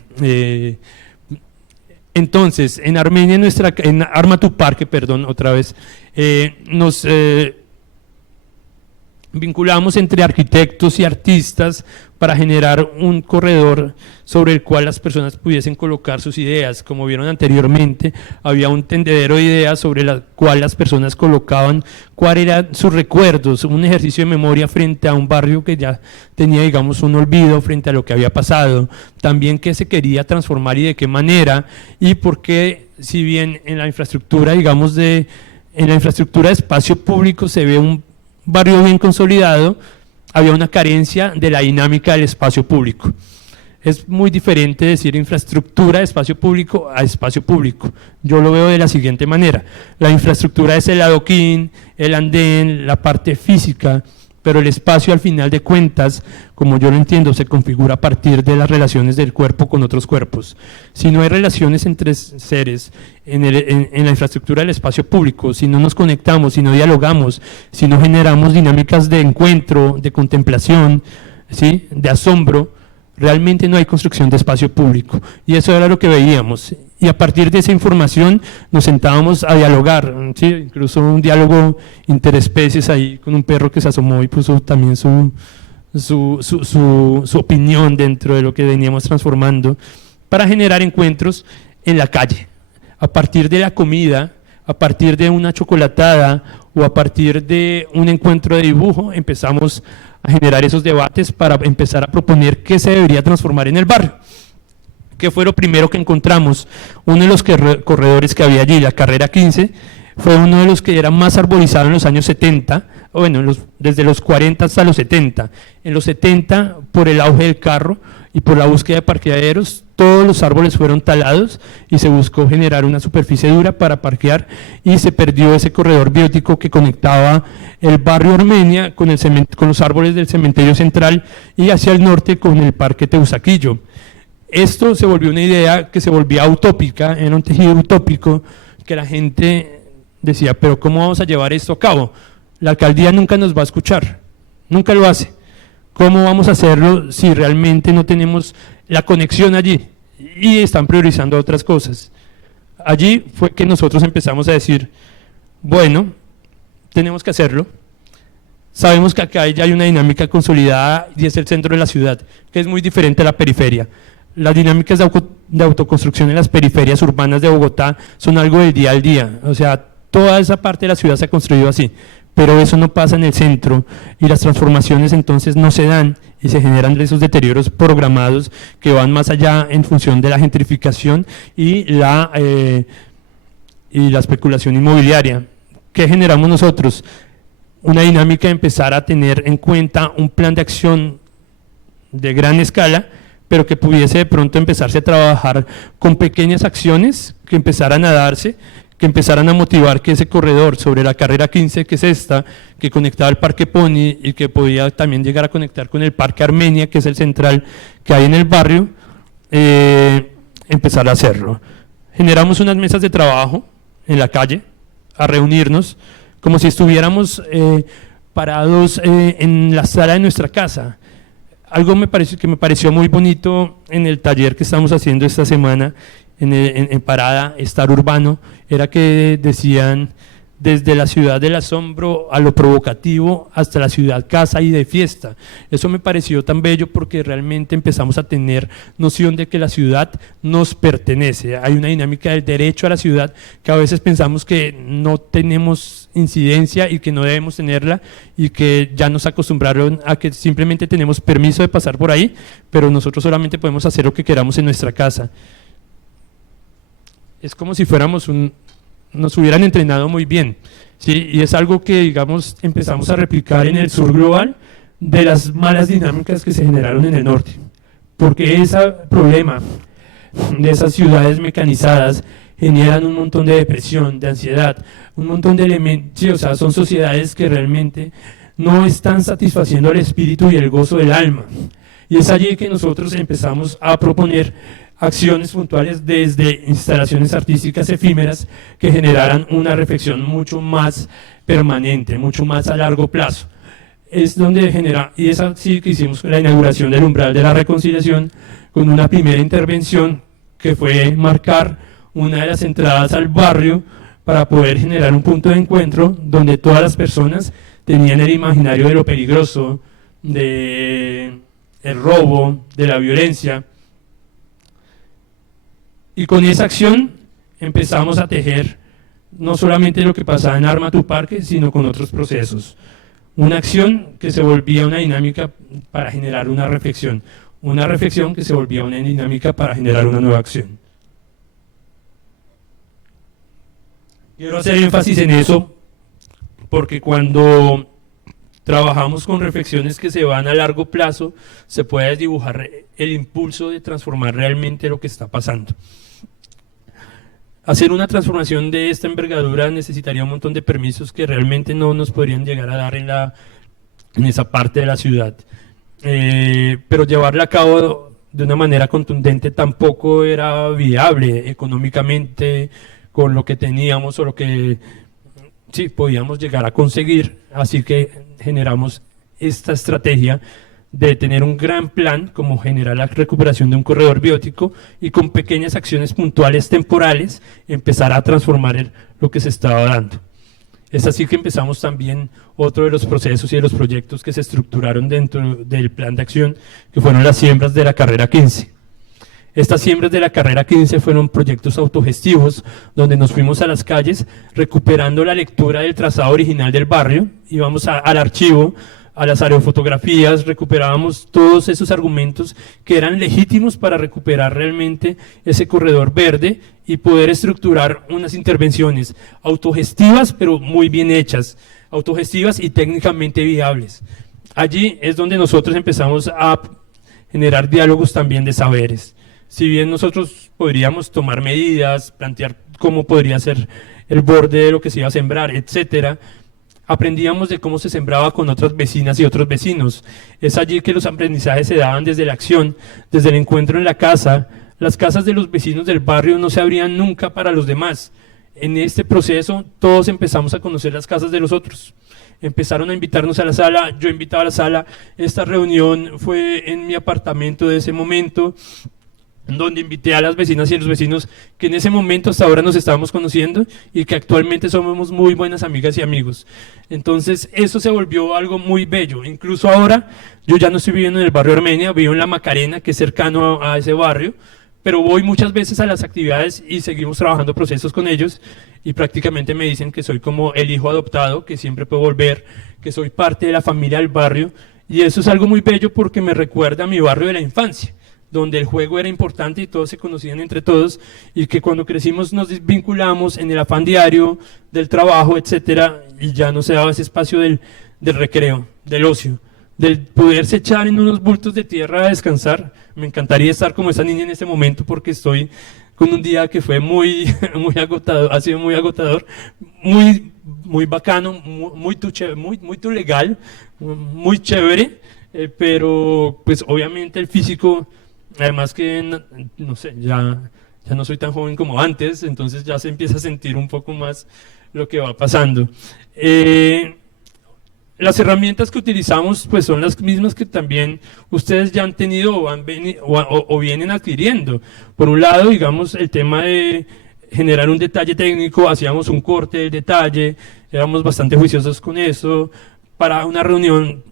Entonces, en Armenia, en Arma tu Parque, otra vez, nos vinculamos entre arquitectos y artistas para generar un corredor sobre el cual las personas pudiesen colocar sus ideas. Como vieron anteriormente, había un tendedero de ideas sobre el cual las personas colocaban cuáles eran sus recuerdos, un ejercicio de memoria frente a un barrio que ya tenía, digamos, un olvido frente a lo que había pasado, también qué se quería transformar y de qué manera, y por qué, si bien en la infraestructura, digamos, en la infraestructura de espacio público se ve un barrio bien consolidado, había una carencia de la dinámica del espacio público. Es muy diferente decir infraestructura de espacio público a espacio público. Yo lo veo de la siguiente manera: la infraestructura es el adoquín, el andén, la parte física, pero el espacio, al final de cuentas, como yo lo entiendo, se configura a partir de las relaciones del cuerpo con otros cuerpos. Si no hay relaciones entre seres en la infraestructura del espacio público, si no nos conectamos, si no dialogamos, si no generamos dinámicas de encuentro, de contemplación, ¿sí?, de asombro, realmente no hay construcción de espacio público. Y eso era lo que veíamos. Y a partir de esa información nos sentábamos a dialogar, ¿sí?, incluso un diálogo interespecies ahí con un perro que se asomó y puso también su opinión dentro de lo que veníamos transformando, para generar encuentros en la calle. A partir de la comida, A partir de una chocolatada o a partir de un encuentro de dibujo empezamos a generar esos debates para empezar a proponer qué se debería transformar en el barrio. ¿Qué fue lo primero que encontramos? Uno de los corredores que había allí, la carrera 15, fue uno de los que era más arborizado en los años 70, bueno, desde los 40 hasta los 70. En los 70, por el auge del carro y por la búsqueda de parqueaderos, todos los árboles fueron talados y se buscó generar una superficie dura para parquear y se perdió ese corredor biótico que conectaba el barrio Armenia con los árboles del cementerio central y hacia el norte con el parque Teusaquillo. Esto se volvió una idea que se volvía utópica, era un tejido utópico que la gente decía, pero ¿cómo vamos a llevar esto a cabo? La alcaldía nunca nos va a escuchar, nunca lo hace. ¿Cómo vamos a hacerlo si realmente no tenemos la conexión allí? Y están priorizando otras cosas. Allí fue que nosotros empezamos a decir, bueno, tenemos que hacerlo. Sabemos que acá ya hay una dinámica consolidada y es el centro de la ciudad, que es muy diferente a la periferia. Las dinámicas de autoconstrucción en las periferias urbanas de Bogotá son algo del día al día, o sea, toda esa parte de la ciudad se ha construido así, pero eso no pasa en el centro y las transformaciones entonces no se dan y se generan esos deterioros programados que van más allá en función de la gentrificación y la especulación inmobiliaria. ¿Qué generamos nosotros? Una dinámica de empezar a tener en cuenta un plan de acción de gran escala, pero que pudiese de pronto empezarse a trabajar con pequeñas acciones que empezaran a darse, que empezaran a motivar que ese corredor sobre la carrera 15, que es esta, que conectaba al Parque Pony y que podía también llegar a conectar con el Parque Armenia, que es el central que hay en el barrio, empezar a hacerlo. Generamos unas mesas de trabajo en la calle, a reunirnos, como si estuviéramos parados en la sala de nuestra casa. Algo que me pareció muy bonito en el taller que estamos haciendo esta semana en Parada, Estar Urbano, era que decían desde la ciudad del asombro a lo provocativo hasta la ciudad casa y de fiesta. Eso me pareció tan bello porque realmente empezamos a tener noción de que la ciudad nos pertenece. Hay una dinámica del derecho a la ciudad que a veces pensamos que no tenemos incidencia y que no debemos tenerla y que ya nos acostumbraron a que simplemente tenemos permiso de pasar por ahí, pero nosotros solamente podemos hacer lo que queramos en nuestra casa. Es como si nos hubieran entrenado muy bien, ¿sí? Y es algo que, digamos, empezamos a replicar en el sur global de las malas dinámicas que se generaron en el norte, porque ese problema de esas ciudades mecanizadas generan un montón de depresión, de ansiedad, un montón de elementos, sí, o sea, son sociedades que realmente no están satisfaciendo el espíritu y el gozo del alma, y es allí que nosotros empezamos a proponer acciones puntuales desde instalaciones artísticas efímeras que generaran una reflexión mucho más permanente, mucho más a largo plazo. Es donde genera, y es así que hicimos la inauguración del umbral de la reconciliación con una primera intervención que fue marcar una de las entradas al barrio para poder generar un punto de encuentro donde todas las personas tenían el imaginario de lo peligroso, de el robo, de la violencia. Y con esa acción empezamos a tejer no solamente lo que pasaba en Arma tu Parque, sino con otros procesos. Una acción que se volvía una dinámica para generar una reflexión que se volvía una dinámica para generar una nueva acción. Quiero hacer énfasis en eso porque cuando trabajamos con reflexiones que se van a largo plazo, se puede dibujar el impulso de transformar realmente lo que está pasando. Hacer una transformación de esta envergadura necesitaría un montón de permisos que realmente no nos podrían llegar a dar en esa parte de la ciudad. Pero llevarla a cabo de una manera contundente tampoco era viable económicamente con lo que teníamos o lo que sí podíamos llegar a conseguir, así que generamos esta estrategia de tener un gran plan como generar la recuperación de un corredor biótico y con pequeñas acciones puntuales temporales empezar a transformar lo que se estaba dando. Es así que empezamos también otro de los procesos y de los proyectos que se estructuraron dentro del plan de acción, que fueron las siembras de la carrera 15. Estas siembras de la carrera 15 fueron proyectos autogestivos, donde nos fuimos a las calles recuperando la lectura del trazado original del barrio, íbamos al archivo, a las aerofotografías, recuperábamos todos esos argumentos que eran legítimos para recuperar realmente ese corredor verde y poder estructurar unas intervenciones autogestivas, pero muy bien hechas, autogestivas y técnicamente viables. Allí es donde nosotros empezamos a generar diálogos también de saberes. Si bien nosotros podríamos tomar medidas, plantear cómo podría ser el borde de lo que se iba a sembrar, etcétera, aprendíamos de cómo se sembraba con otras vecinas y otros vecinos. Es allí que los aprendizajes se daban desde la acción, desde el encuentro en la casa. Las casas de los vecinos del barrio no se abrían nunca para los demás. En este proceso todos empezamos a conocer las casas de los otros. Empezaron a invitarnos a la sala, yo invitaba a la sala. Esta reunión fue en mi apartamento de ese momento, donde invité a las vecinas y a los vecinos que en ese momento hasta ahora nos estábamos conociendo y que actualmente somos muy buenas amigas y amigos. Entonces eso se volvió algo muy bello. Incluso ahora yo ya no estoy viviendo en el barrio Armenia, vivo en La Macarena, que es cercano a ese barrio, pero voy muchas veces a las actividades y seguimos trabajando procesos con ellos y prácticamente me dicen que soy como el hijo adoptado, que siempre puedo volver, que soy parte de la familia del barrio, y eso es algo muy bello porque me recuerda a mi barrio de la infancia, donde el juego era importante y todos se conocían entre todos, y que cuando crecimos nos desvinculamos en el afán diario del trabajo, etcétera, y ya no se daba ese espacio del recreo, del ocio, del poderse echar en unos bultos de tierra a descansar. Me encantaría estar como esa niña en este momento porque estoy con un día que fue muy agotador, ha sido muy agotador, muy bacano, muy legal, muy chévere, pero pues obviamente el físico, además que, no sé, ya no soy tan joven como antes, entonces ya se empieza a sentir un poco más lo que va pasando. Las herramientas que utilizamos pues son las mismas que también ustedes ya han tenido o vienen adquiriendo. Por un lado, digamos, el tema de generar un detalle técnico, hacíamos un corte del detalle, éramos bastante juiciosos con eso. Para una reunión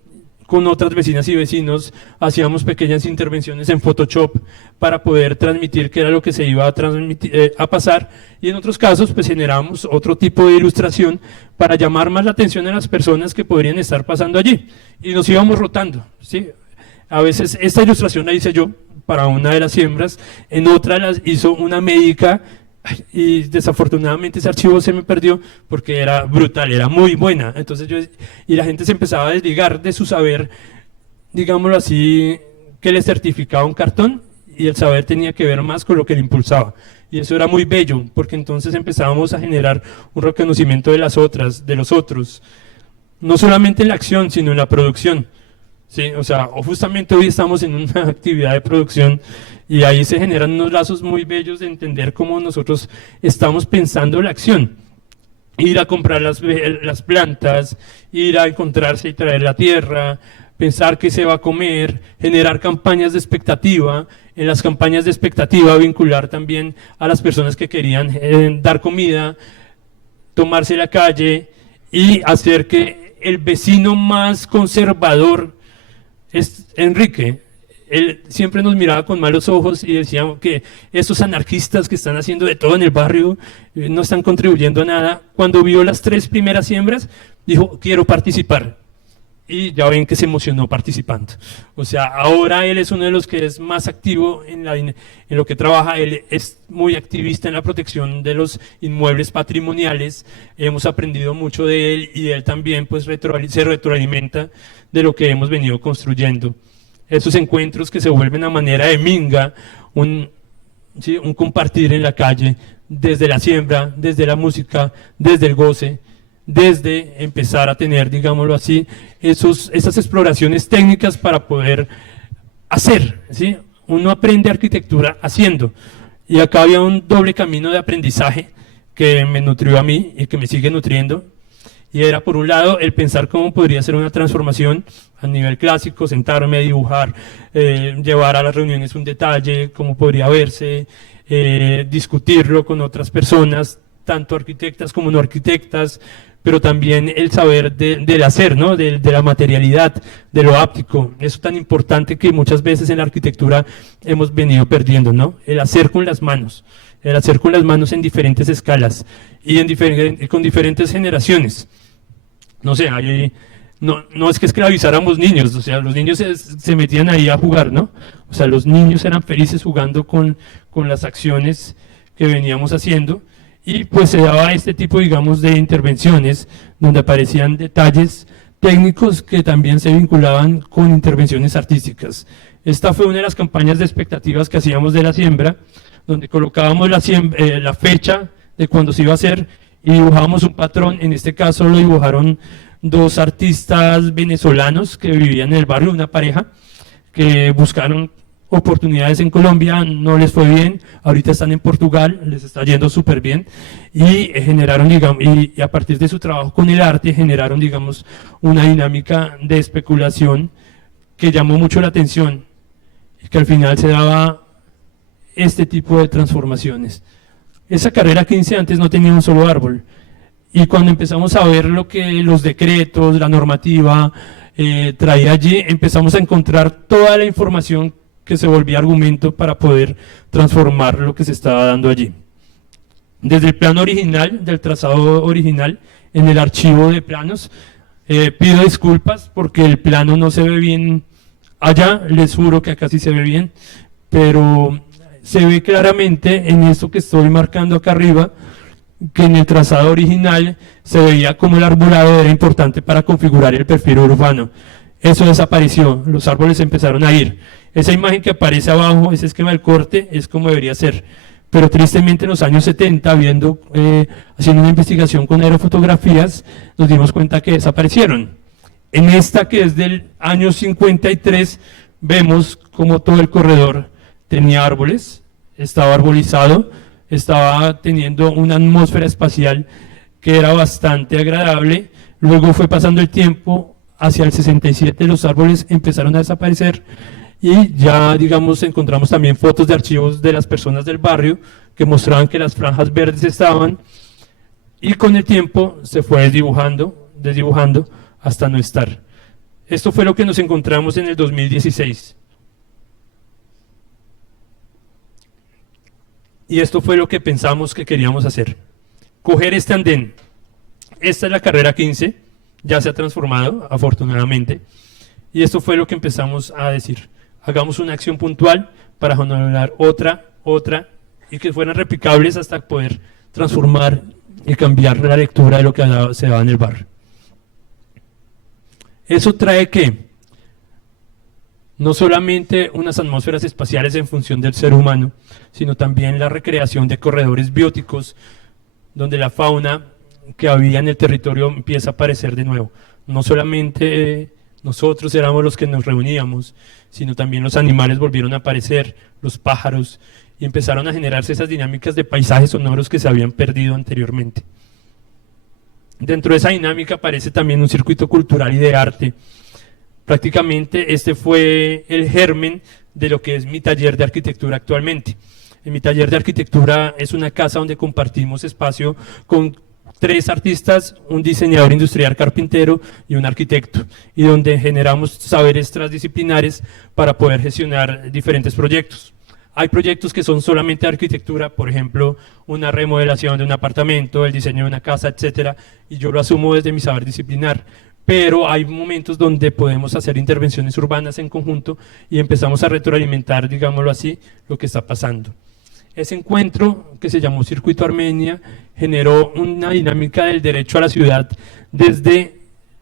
con otras vecinas y vecinos, hacíamos pequeñas intervenciones en Photoshop para poder transmitir qué era lo que se iba a pasar, y en otros casos pues generamos otro tipo de ilustración para llamar más la atención a las personas que podrían estar pasando allí, y nos íbamos rotando, ¿sí? A veces esta ilustración la hice yo para una de las siembras, en otra la hizo una médica, y desafortunadamente ese archivo se me perdió porque era brutal, era muy buena. Entonces y la gente se empezaba a desligar de su saber, digámoslo así, que le certificaba un cartón, y el saber tenía que ver más con lo que le impulsaba, y eso era muy bello porque entonces empezábamos a generar un reconocimiento de las otras, de los otros, no solamente en la acción sino en la producción. Sí, o sea, justamente hoy estamos en una actividad de producción y ahí se generan unos lazos muy bellos de entender cómo nosotros estamos pensando la acción. Ir a comprar las plantas, ir a encontrarse y traer la tierra, pensar qué se va a comer, generar campañas de expectativa, en las campañas de expectativa vincular también a las personas que querían dar comida, tomarse la calle y hacer que el vecino más conservador, Enrique, él siempre nos miraba con malos ojos y decía que esos anarquistas que están haciendo de todo en el barrio no están contribuyendo a nada. Cuando vio las 3 primeras siembras, dijo, quiero participar. Y ya ven que se emocionó participando. O sea, ahora él es uno de los que es más activo en lo que trabaja. Él es muy activista en la protección de los inmuebles patrimoniales. Hemos aprendido mucho de él y él también pues se retroalimenta de lo que hemos venido construyendo. Esos encuentros que se vuelven a manera de minga, un compartir en la calle, desde la siembra, desde la música, desde el goce, desde empezar a tener, digámoslo así, esas exploraciones técnicas para poder hacer, ¿sí? Uno aprende arquitectura haciendo, y acá había un doble camino de aprendizaje que me nutrió a mí y que me sigue nutriendo, y era por un lado el pensar cómo podría ser una transformación a nivel clásico, sentarme, dibujar, llevar a las reuniones un detalle, cómo podría verse, discutirlo con otras personas, tanto arquitectas como no arquitectas, pero también el saber del hacer, ¿no? de la materialidad, de lo áptico, eso tan importante que muchas veces en la arquitectura hemos venido perdiendo, ¿no? El hacer con las manos en diferentes escalas y con diferentes generaciones. No sé, no es que esclavizáramos niños, o sea, los niños se metían ahí a jugar, ¿no? O sea, los niños eran felices jugando con las acciones que veníamos haciendo, y pues se daba este tipo, digamos, de intervenciones donde aparecían detalles técnicos que también se vinculaban con intervenciones artísticas. Esta fue una de las campañas de expectativas que hacíamos de la siembra, donde colocábamos la fecha de cuando se iba a hacer y dibujábamos un patrón. En este caso lo dibujaron dos artistas venezolanos que vivían en el barrio, una pareja que buscaron oportunidades en Colombia, no les fue bien, ahorita están en Portugal, les está yendo súper bien, y generaron, digamos, y a partir de su trabajo con el arte, generaron, digamos, una dinámica de especulación que llamó mucho la atención, y que al final se daba este tipo de transformaciones. Esa carrera 15 antes no tenía un solo árbol, y cuando empezamos a ver lo que los decretos, la normativa traía allí, empezamos a encontrar toda la información que se volvía argumento para poder transformar lo que se estaba dando allí. Desde el plano original, del trazado original, en el archivo de planos, pido disculpas porque el plano no se ve bien allá, les juro que acá sí se ve bien, pero se ve claramente en esto que estoy marcando acá arriba, que en el trazado original se veía como el arbolado era importante para configurar el perfil urbano. Eso desapareció, los árboles empezaron a ir. Esa imagen que aparece abajo, ese esquema del corte, es como debería ser. Pero tristemente en los años 70, haciendo una investigación con aerofotografías, nos dimos cuenta que desaparecieron. En esta, que es del año 53, vemos como todo el corredor tenía árboles, estaba arbolizado, estaba teniendo una atmósfera espacial que era bastante agradable. Luego fue pasando el tiempo, hacia el 67 los árboles empezaron a desaparecer, y ya, digamos, encontramos también fotos de archivos de las personas del barrio que mostraban que las franjas verdes estaban, y con el tiempo se fue desdibujando hasta no estar. Esto fue lo que nos encontramos en el 2016. Y esto fue lo que pensamos que queríamos hacer. Coger este andén. Esta es la carrera 15, ya se ha transformado, afortunadamente. Y esto fue lo que empezamos a decir. Hagamos una acción puntual para generar otra, y que fueran replicables hasta poder transformar y cambiar la lectura de lo que se daba en el barrio. Eso trae que no solamente unas atmósferas espaciales en función del ser humano, sino también la recreación de corredores bióticos, donde la fauna que había en el territorio empieza a aparecer de nuevo. No solamente nosotros éramos los que nos reuníamos, sino también los animales volvieron a aparecer, los pájaros, y empezaron a generarse esas dinámicas de paisajes sonoros que se habían perdido anteriormente. Dentro de esa dinámica aparece también un circuito cultural y de arte. Prácticamente este fue el germen de lo que es mi taller de arquitectura actualmente. En mi taller de arquitectura es una casa donde compartimos espacio con 3 artistas, un diseñador industrial carpintero y un arquitecto, y donde generamos saberes transdisciplinares para poder gestionar diferentes proyectos. Hay proyectos que son solamente de arquitectura, por ejemplo, una remodelación de un apartamento, el diseño de una casa, etcétera, y yo lo asumo desde mi saber disciplinar. Pero hay momentos donde podemos hacer intervenciones urbanas en conjunto y empezamos a retroalimentar, digámoslo así, lo que está pasando. Ese encuentro, que se llamó Circuito Armenia, generó una dinámica del derecho a la ciudad desde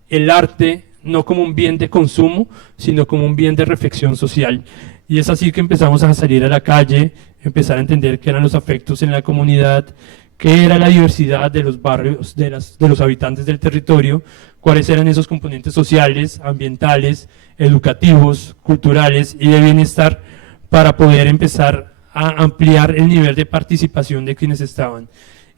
el arte, no como un bien de consumo, sino como un bien de reflexión social. Y es así que empezamos a salir a la calle, empezar a entender qué eran los afectos en la comunidad, qué era la diversidad de los barrios, de los habitantes del territorio, cuáles eran esos componentes sociales, ambientales, educativos, culturales y de bienestar, para poder empezar a ampliar el nivel de participación de quienes estaban.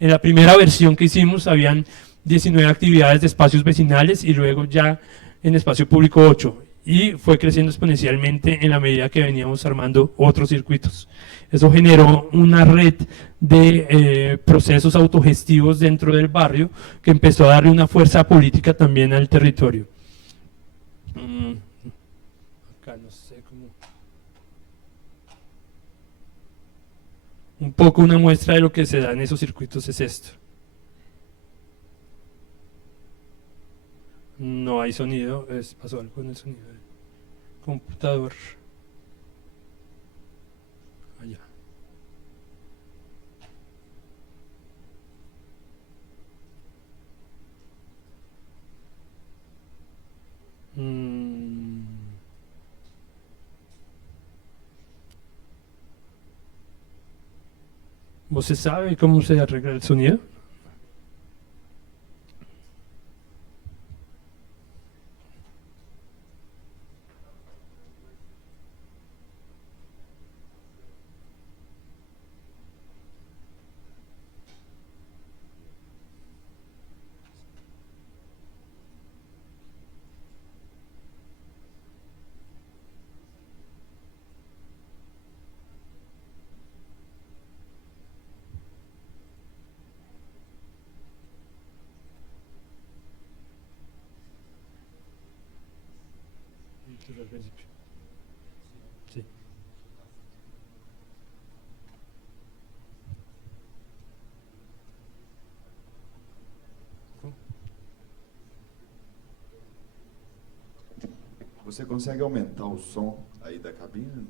En la primera versión que hicimos habían 19 actividades de espacios vecinales, y luego ya en espacio público 8. y fue creciendo exponencialmente en la medida que veníamos armando otros circuitos. Eso generó una red de procesos autogestivos dentro del barrio que empezó a darle una fuerza política también al territorio. Acá no sé cómo. Un poco una muestra de lo que se da en esos circuitos es esto. No hay sonido, pasó algo con el sonido del computador. Allá. ¿Vos se sabe cómo se arregla el sonido? Al principio. Sí. Você consegue aumentar o som aí da cabine?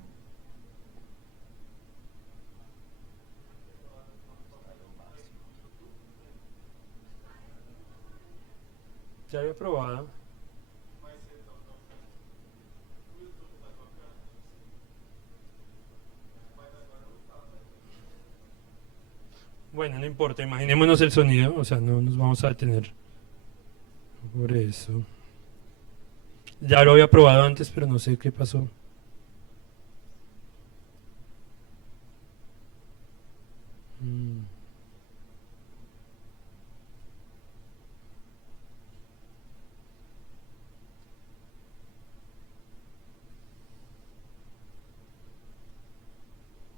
Ya había probado. Bueno, no importa, imaginémonos el sonido, o sea, no nos vamos a detener por eso. Ya lo había probado antes, pero no sé qué pasó.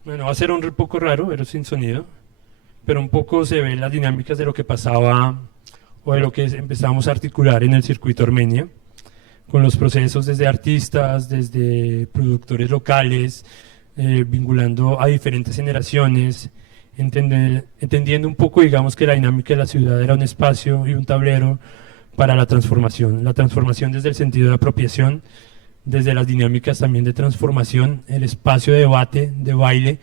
Bueno, va a ser un poco raro, pero sin sonido, pero un poco se ven las dinámicas de lo que pasaba o de lo que empezamos a articular en el circuito Armenia, con los procesos desde artistas, desde productores locales, vinculando a diferentes generaciones, entendiendo un poco, digamos, que la dinámica de la ciudad era un espacio y un tablero para la transformación desde el sentido de apropiación, desde las dinámicas también de transformación, el espacio de debate, de baile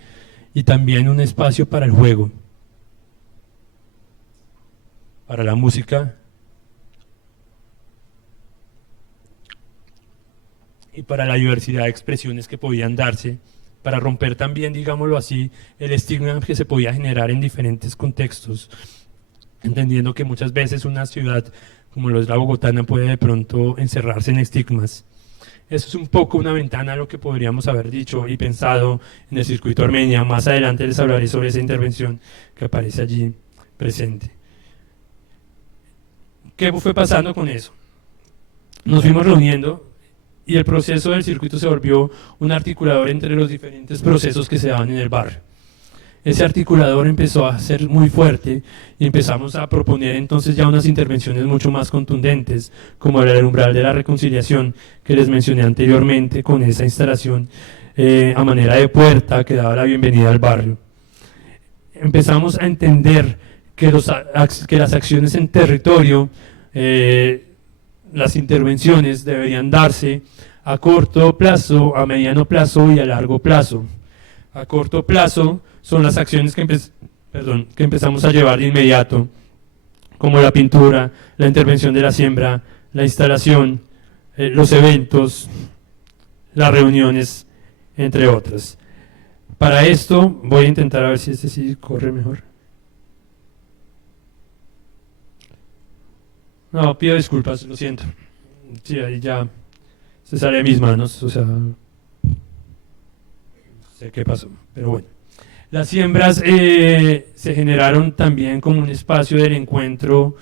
y también un espacio para el juego, para la música y para la diversidad de expresiones que podían darse, para romper también, digámoslo así, el estigma que se podía generar en diferentes contextos, entendiendo que muchas veces una ciudad como lo es la bogotana puede de pronto encerrarse en estigmas. Eso es un poco una ventana a lo que podríamos haber dicho y pensado en el circuito Armenia. Más adelante les hablaré sobre esa intervención que aparece allí presente. ¿Qué fue pasando con eso? Nos fuimos reuniendo y el proceso del circuito se volvió un articulador entre los diferentes procesos que se daban en el barrio. Ese articulador empezó a ser muy fuerte y empezamos a proponer entonces ya unas intervenciones mucho más contundentes, como el umbral de la reconciliación que les mencioné anteriormente, con esa instalación a manera de puerta que daba la bienvenida al barrio. Empezamos a entender que las acciones en territorio, las intervenciones deberían darse a corto plazo, a mediano plazo y a largo plazo. A corto plazo son las acciones que empezamos a llevar de inmediato, como la pintura, la intervención de la siembra, la instalación, los eventos, las reuniones, entre otras. Para esto voy a intentar a ver si este sí corre mejor. No, pido disculpas, lo siento. Sí, ahí ya se sale de mis manos, o sea, no sé qué pasó, pero bueno. Las siembras se generaron también como un espacio del encuentro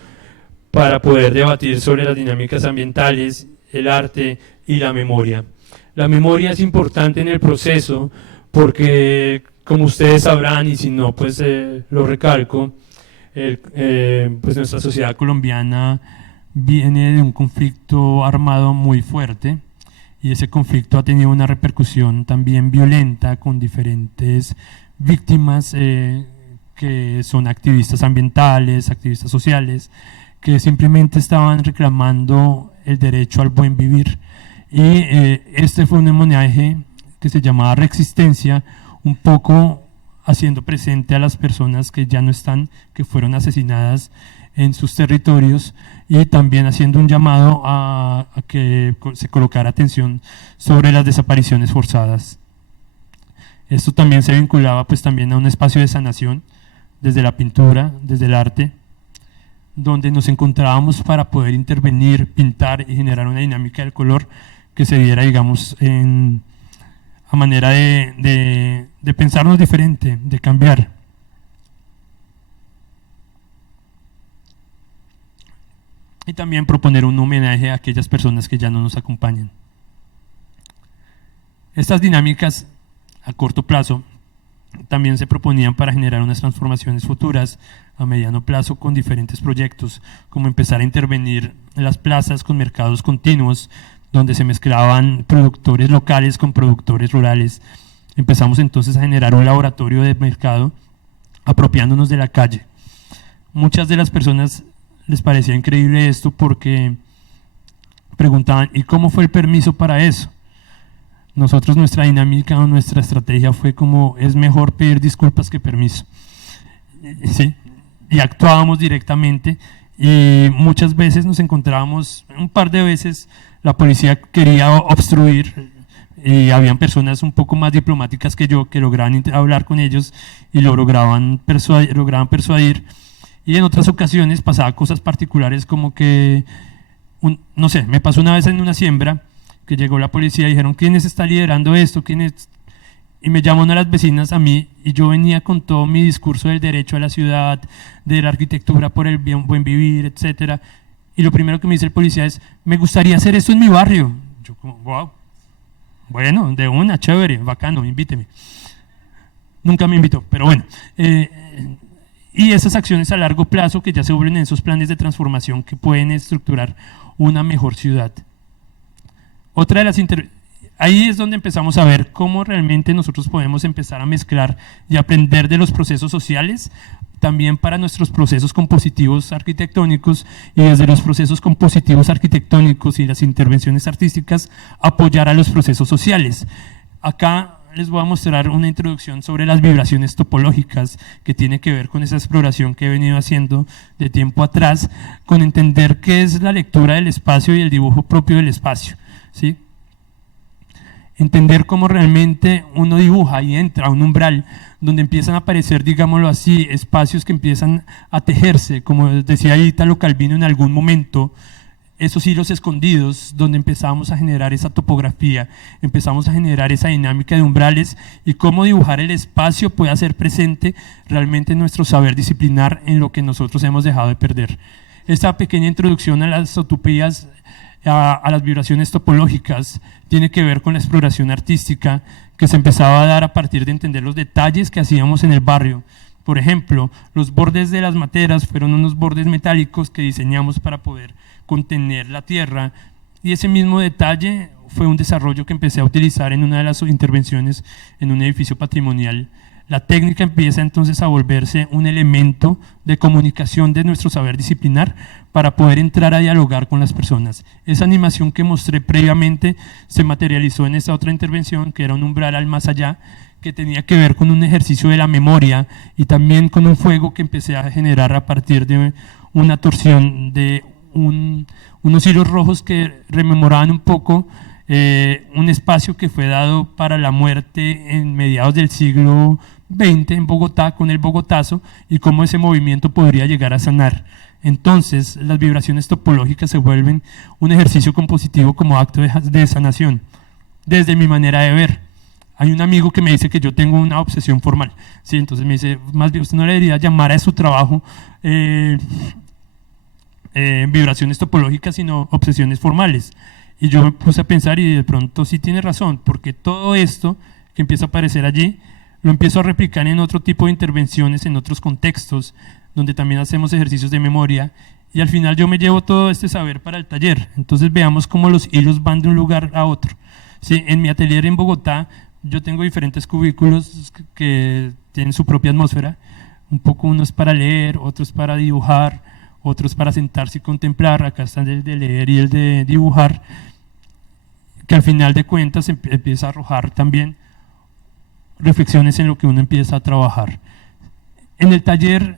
para poder debatir sobre las dinámicas ambientales el arte y la memoria. La memoria es importante en el proceso porque, como ustedes sabrán, y si no, pues lo recalco, pues nuestra sociedad colombiana viene de un conflicto armado muy fuerte, y ese conflicto ha tenido una repercusión también violenta con diferentes víctimas que son activistas ambientales, activistas sociales, que simplemente estaban reclamando el derecho al buen vivir. Y este fue un homenaje que se llamaba Reexistencia, un poco haciendo presente a las personas que ya no están, que fueron asesinadas en sus territorios, y también haciendo un llamado a que se colocara atención sobre las desapariciones forzadas. Esto también se vinculaba pues también a un espacio de sanación desde la pintura, desde el arte, donde nos encontrábamos para poder intervenir, pintar y generar una dinámica del color que se diera, digamos, a manera de pensarnos diferente, de cambiar. Y también proponer un homenaje a aquellas personas que ya no nos acompañan. Estas dinámicas a corto plazo también se proponían para generar unas transformaciones futuras a mediano plazo con diferentes proyectos, como empezar a intervenir en las plazas con mercados continuos, donde se mezclaban productores locales con productores rurales. Empezamos entonces a generar un laboratorio de mercado apropiándonos de la calle. Muchas de las personas les parecía increíble esto porque preguntaban, ¿y cómo fue el permiso para eso? Nosotros, nuestra dinámica o nuestra estrategia fue como, es mejor pedir disculpas que permiso. ¿Sí? Y actuábamos directamente, y muchas veces nos encontrábamos, un par de veces la policía quería obstruir, y habían personas un poco más diplomáticas que yo que lograban hablar con ellos y lograban persuadir, y en otras ocasiones pasaba cosas particulares como que, no sé, me pasó una vez en una siembra que llegó la policía y dijeron, ¿quién está liderando esto? ¿Quién es? Y me llamaron a las vecinas a mí, y yo venía con todo mi discurso del derecho a la ciudad, de la arquitectura por el buen vivir, etcétera. Y lo primero que me dice el policía es, me gustaría hacer esto en mi barrio. Yo como, wow, bueno, de una, chévere, bacano, invíteme. Nunca me invitó, pero bueno. Y esas acciones a largo plazo que ya se vuelven en esos planes de transformación que pueden estructurar una mejor ciudad. Otra de las ahí es donde empezamos a ver cómo realmente nosotros podemos empezar a mezclar y aprender de los procesos sociales, también para nuestros procesos compositivos arquitectónicos, y desde los procesos compositivos arquitectónicos y las intervenciones artísticas apoyar a los procesos sociales. Acá les voy a mostrar una introducción sobre las vibraciones topológicas, que tiene que ver con esa exploración que he venido haciendo de tiempo atrás, con entender qué es la lectura del espacio y el dibujo propio del espacio, ¿sí? Entender cómo realmente uno dibuja y entra a un umbral donde empiezan a aparecer, digámoslo así, espacios que empiezan a tejerse, como decía Italo Calvino en algún momento, esos hilos escondidos, donde empezamos a generar esa topografía, empezamos a generar esa dinámica de umbrales, y cómo dibujar el espacio puede hacer presente realmente nuestro saber disciplinar en lo que nosotros hemos dejado de perder. Esta pequeña introducción a las utopías, a las vibraciones topológicas, tiene que ver con la exploración artística que se empezaba a dar a partir de entender los detalles que hacíamos en el barrio. Por ejemplo, los bordes de las materas fueron unos bordes metálicos que diseñamos para poder contener la tierra, y ese mismo detalle fue un desarrollo que empecé a utilizar en una de las intervenciones en un edificio patrimonial. La técnica empieza entonces a volverse un elemento de comunicación de nuestro saber disciplinar para poder entrar a dialogar con las personas. Esa animación que mostré previamente se materializó en esta otra intervención, que era un umbral al más allá, que tenía que ver con un ejercicio de la memoria, y también con un fuego que empecé a generar a partir de una torsión de unos hilos rojos que rememoraban un poco un espacio que fue dado para la muerte en mediados del siglo XX en Bogotá, con el Bogotazo, y cómo ese movimiento podría llegar a sanar. Entonces, las vibraciones topológicas se vuelven un ejercicio compositivo como acto de sanación, desde mi manera de ver. Hay un amigo que me dice que yo tengo una obsesión formal, ¿sí? Entonces me dice, más bien usted no le debería llamar a su trabajo vibraciones topológicas, sino obsesiones formales. Y yo me puse a pensar y de pronto sí tiene razón, porque todo esto que empieza a aparecer allí, lo empiezo a replicar en otro tipo de intervenciones, en otros contextos, donde también hacemos ejercicios de memoria, y al final yo me llevo todo este saber para el taller. Entonces veamos cómo los hilos van de un lugar a otro. Sí, en mi atelier en Bogotá, yo tengo diferentes cubículos que tienen su propia atmósfera, un poco unos para leer, otros para dibujar, otros para sentarse y contemplar. Acá están el de leer y el de dibujar, que al final de cuentas empieza a arrojar también reflexiones en lo que uno empieza a trabajar. En el taller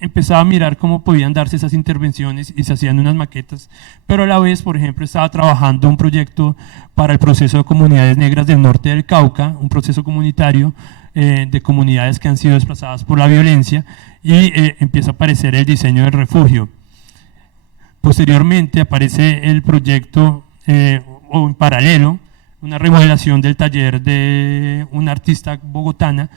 empezaba a mirar cómo podían darse esas intervenciones y se hacían unas maquetas, pero a la vez, por ejemplo, estaba trabajando un proyecto para el proceso de comunidades negras del norte del Cauca, un proceso comunitario de comunidades que han sido desplazadas por la violencia, y empieza a aparecer el diseño del refugio. Posteriormente aparece el proyecto, o en paralelo, una remodelación del taller de una artista bogotana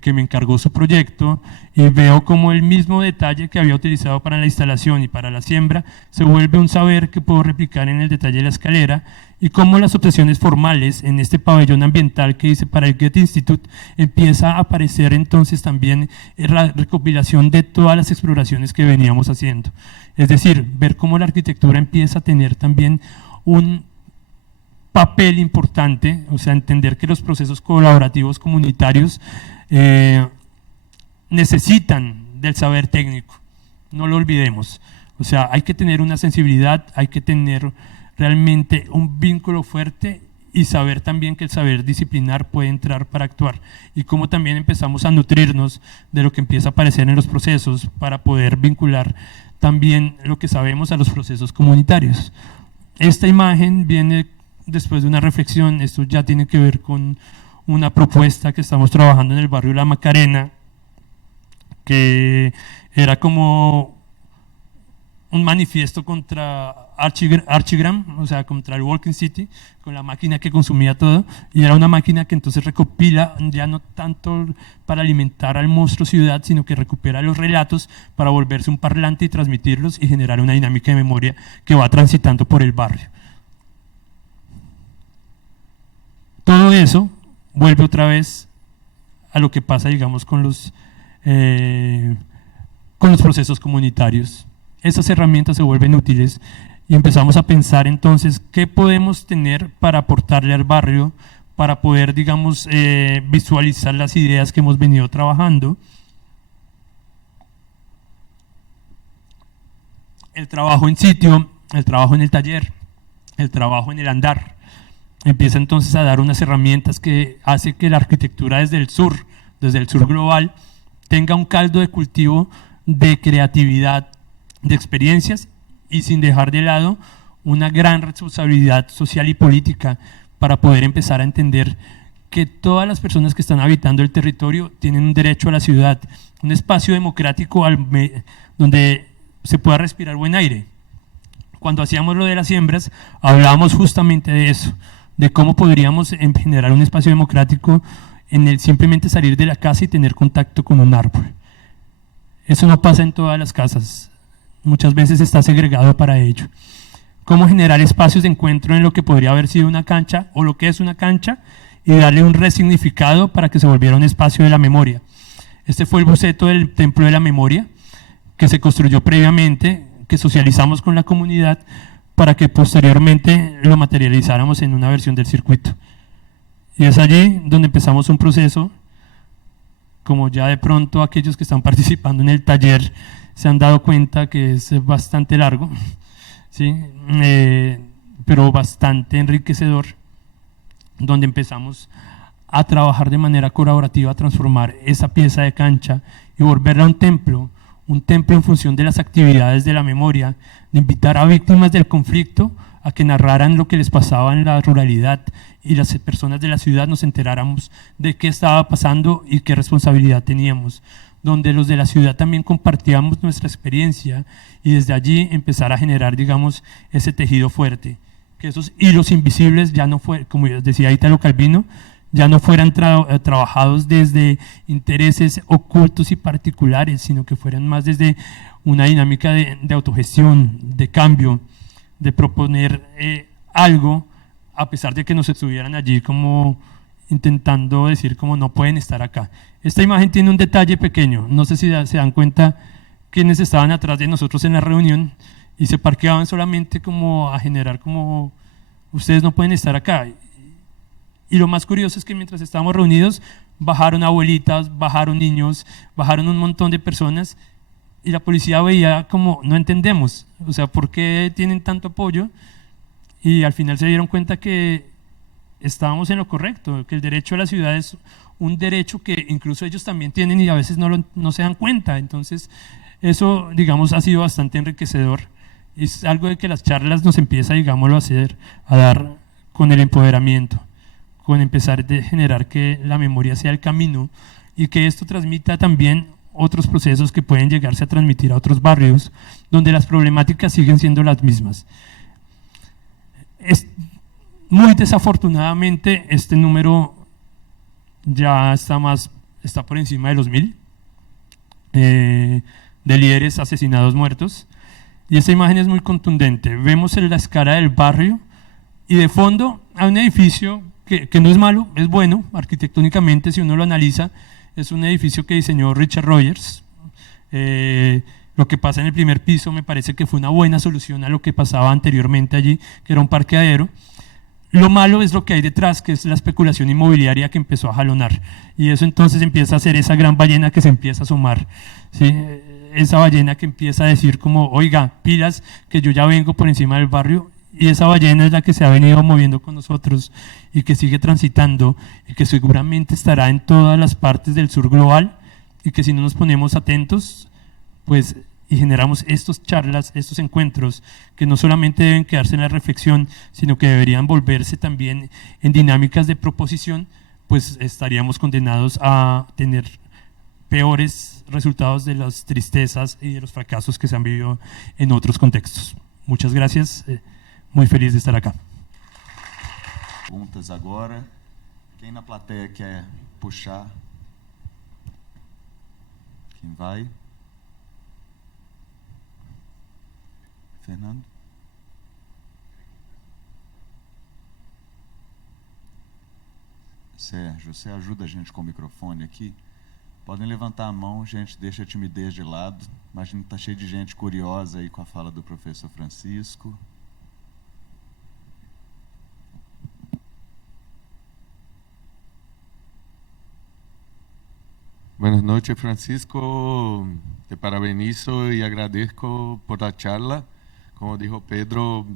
que me encargó su proyecto, y veo como el mismo detalle que había utilizado para la instalación y para la siembra se vuelve un saber que puedo replicar en el detalle de la escalera, y cómo las obsesiones formales en este pabellón ambiental que hice para el Goethe Institute empieza a aparecer entonces también en la recopilación de todas las exploraciones que veníamos haciendo. Es decir, ver cómo la arquitectura empieza a tener también un papel importante, o sea, entender que los procesos colaborativos comunitarios necesitan del saber técnico, no lo olvidemos. O sea, hay que tener una sensibilidad, hay que tener realmente un vínculo fuerte y saber también que el saber disciplinar puede entrar para actuar, y cómo también empezamos a nutrirnos de lo que empieza a aparecer en los procesos para poder vincular también lo que sabemos a los procesos comunitarios. Esta imagen viene después de una reflexión. Esto ya tiene que ver con una propuesta que estamos trabajando en el barrio La Macarena, que era como un manifiesto contra Archigram, o sea, contra el Walking City, con la máquina que consumía todo, y era una máquina que entonces recopila, ya no tanto para alimentar al monstruo ciudad, sino que recupera los relatos para volverse un parlante y transmitirlos y generar una dinámica de memoria que va transitando por el barrio. Todo eso vuelve otra vez a lo que pasa, digamos, con los procesos comunitarios. Esas herramientas se vuelven útiles y empezamos a pensar entonces qué podemos tener para aportarle al barrio, para poder, digamos, visualizar las ideas que hemos venido trabajando. El trabajo en sitio, el trabajo en el taller, el trabajo en el andar, empieza entonces a dar unas herramientas que hace que la arquitectura desde el sur global, tenga un caldo de cultivo de creatividad, de experiencias, y sin dejar de lado una gran responsabilidad social y política para poder empezar a entender que todas las personas que están habitando el territorio tienen un derecho a la ciudad, un espacio democrático donde se pueda respirar buen aire. Cuando hacíamos lo de las siembras, hablábamos justamente de eso, de cómo podríamos generar un espacio democrático en el simplemente salir de la casa y tener contacto con un árbol. Eso no pasa en todas las casas, muchas veces está segregado para ello. Cómo generar espacios de encuentro en lo que podría haber sido una cancha o lo que es una cancha, y darle un resignificado para que se volviera un espacio de la memoria. Este fue el boceto del Templo de la Memoria, que se construyó previamente, que socializamos con la comunidad para que posteriormente lo materializáramos en una versión del circuito. Y es allí donde empezamos un proceso, como ya de pronto aquellos que están participando en el taller se han dado cuenta que es bastante largo, ¿sí? Pero bastante enriquecedor, donde empezamos a trabajar de manera colaborativa, a transformar esa pieza de cancha y volverla un templo en función de las actividades de la memoria, de invitar a víctimas del conflicto a que narraran lo que les pasaba en la ruralidad, y las personas de la ciudad nos enteráramos de qué estaba pasando y qué responsabilidad teníamos, donde los de la ciudad también compartíamos nuestra experiencia, y desde allí empezar a generar, digamos, ese tejido fuerte, que esos hilos invisibles ya no fueran, como decía Italo Calvino, ya no fueran trabajados desde intereses ocultos y particulares, sino que fueran más desde una dinámica de autogestión, de cambio, de proponer algo, a pesar de que nos estuvieran allí como intentando decir como no pueden estar acá. Esta imagen tiene un detalle pequeño, no sé si se dan cuenta quienes estaban atrás de nosotros en la reunión y se parqueaban solamente como a generar como ustedes no pueden estar acá. Y lo más curioso es que mientras estábamos reunidos bajaron abuelitas, bajaron niños, bajaron un montón de personas y la policía veía como no entendemos, o sea, ¿por qué tienen tanto apoyo? Y al final se dieron cuenta que estábamos en lo correcto, que el derecho a la ciudad es un derecho que incluso ellos también tienen y a veces no se dan cuenta. Entonces eso, digamos, ha sido bastante enriquecedor. Es algo de que las charlas nos empieza, digámoslo, a dar con el empoderamiento, con empezar a generar que la memoria sea el camino y que esto transmita también otros procesos que pueden llegarse a transmitir a otros barrios donde las problemáticas siguen siendo las mismas. Muy desafortunadamente este número ya está por encima de los 1000 de líderes asesinados muertos, y esta imagen es muy contundente. Vemos en la escala del barrio y de fondo hay un edificio que no es malo, es bueno arquitectónicamente si uno lo analiza. Es un edificio que diseñó Richard Rogers. Lo que pasa en el primer piso me parece que fue una buena solución a lo que pasaba anteriormente allí, que era un parqueadero. Lo malo es lo que hay detrás, que es la especulación inmobiliaria que empezó a jalonar, y eso entonces empieza a ser esa gran ballena que se empieza a asomar, ¿sí? Esa ballena que empieza a decir como, oiga, pilas, que yo ya vengo por encima del barrio, y esa ballena es la que se ha venido moviendo con nosotros y que sigue transitando y que seguramente estará en todas las partes del sur global, y que si no nos ponemos atentos, pues y generamos estas charlas, estos encuentros, que no solamente deben quedarse en la reflexión, sino que deberían volverse también en dinámicas de proposición, pues estaríamos condenados a tener peores resultados de las tristezas y de los fracasos que se han vivido en otros contextos. Muchas gracias, muy feliz de estar acá. Perguntas agora. Quem na plateia quer puxar? Quem vai? Fernando? Sérgio, você ajuda a gente com o microfone aqui? Podem levantar a mão, gente, deixa a timidez de lado. Imagino que está cheio de gente curiosa aí com a fala do professor Francisco. Buenas noches, Francisco. Te parabenizo y agradezco por la charla. Como dijo Pedro,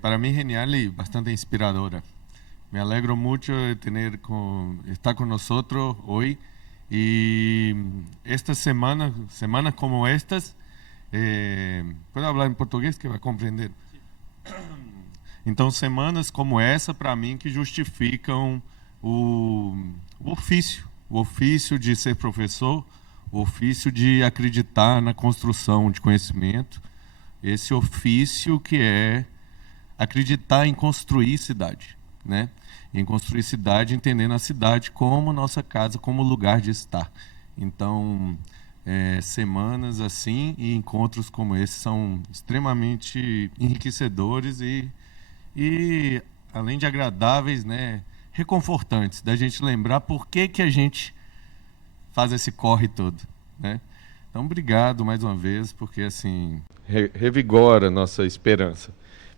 para mí genial y bastante inspiradora. Me alegro mucho de estar con nosotros hoy, y estas semanas como estas, puedo hablar en portugués que va a comprender. Então, semanas como essa, para mim, que justificam o ofício de ser professor, o ofício de acreditar na construção de conhecimento, esse ofício que é acreditar em construir cidade, né? Em construir cidade, entendendo a cidade como nossa casa, como lugar de estar. Então, semanas assim e encontros como esse são extremamente enriquecedores e além de agradáveis, né, reconfortantes, da gente lembrar por que a gente faz esse corre todo, né? Então, obrigado mais uma vez, porque assim revigora a nossa esperança.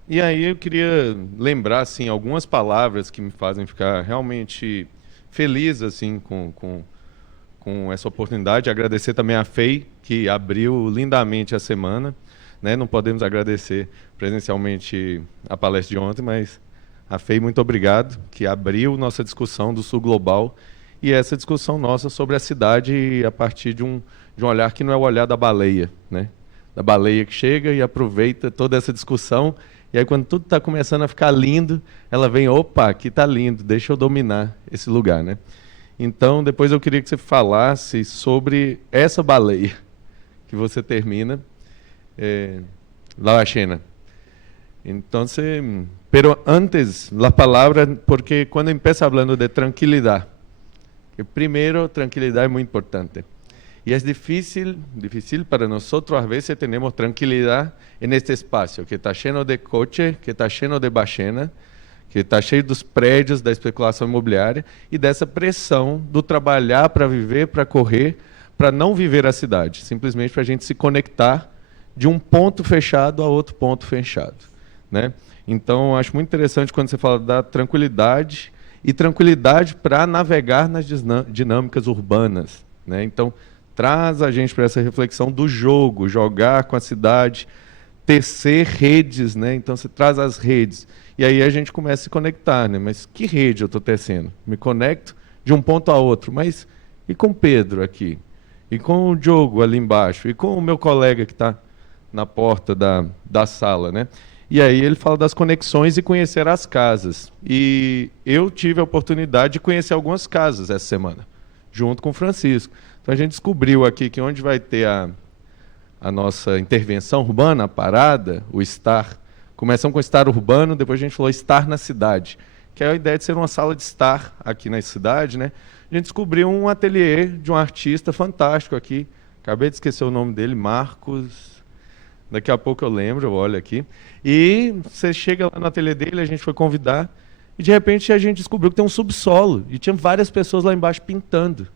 E aí eu queria lembrar assim algumas palavras que me fazem ficar realmente feliz assim com essa oportunidade. Agradecer também a FEI, que abriu lindamente a semana, né? Não podemos agradecer presencialmente a palestra de ontem, mas a FEI, muito obrigado, que abriu nossa discussão do Sul Global e essa discussão nossa sobre a cidade a partir de um olhar que não é o olhar da baleia, né? Da baleia que chega e aproveita toda essa discussão, e aí quando tudo está começando a ficar lindo, ela vem, opa, aqui está lindo, deixa eu dominar esse lugar, né? Então, depois eu queria que você falasse sobre essa baleia que você termina, la ballena. Entonces, pero antes, la palabra, porque cuando empieza hablando de tranquilidad, que primero, tranquilidad es muy importante. Y es difícil para nosotros, a veces tenemos tranquilidad en este espacio, que está lleno de coche, que está lleno de bachena, que está cheio dos prédios, da especulação imobiliária e dessa pressão do trabalhar para viver, para correr, para não viver a cidade, simplesmente para a gente se conectar de um ponto fechado a outro ponto fechado, né? Então, acho muito interessante quando você fala da tranquilidade e tranquilidade para navegar nas dinâmicas urbanas, né? Então, traz a gente para essa reflexão do jogo, jogar com a cidade, tecer redes, né? Então, você traz as redes. E aí a gente começa a se conectar, né? Mas que rede eu estou tecendo? Me conecto de um ponto a outro, mas e com o Pedro aqui? E com o Diogo ali embaixo? E com o meu colega que está na porta da sala, né? E aí ele fala das conexões e conhecer as casas. E eu tive a oportunidade de conhecer algumas casas essa semana, junto com o Francisco. Então a gente descobriu aqui que onde vai ter a nossa intervenção urbana, a parada, o estar. Começamos com o estar urbano, depois a gente falou estar na cidade, que é a ideia de ser uma sala de estar aqui na cidade, né? A gente descobriu um ateliê de um artista fantástico aqui. Acabei de esquecer o nome dele, Marcos. Daqui a pouco eu lembro, eu olho aqui. E você chega lá no ateliê dele, a gente foi convidar, e de repente a gente descobriu que tem um subsolo, e tinha várias pessoas lá embaixo pintando.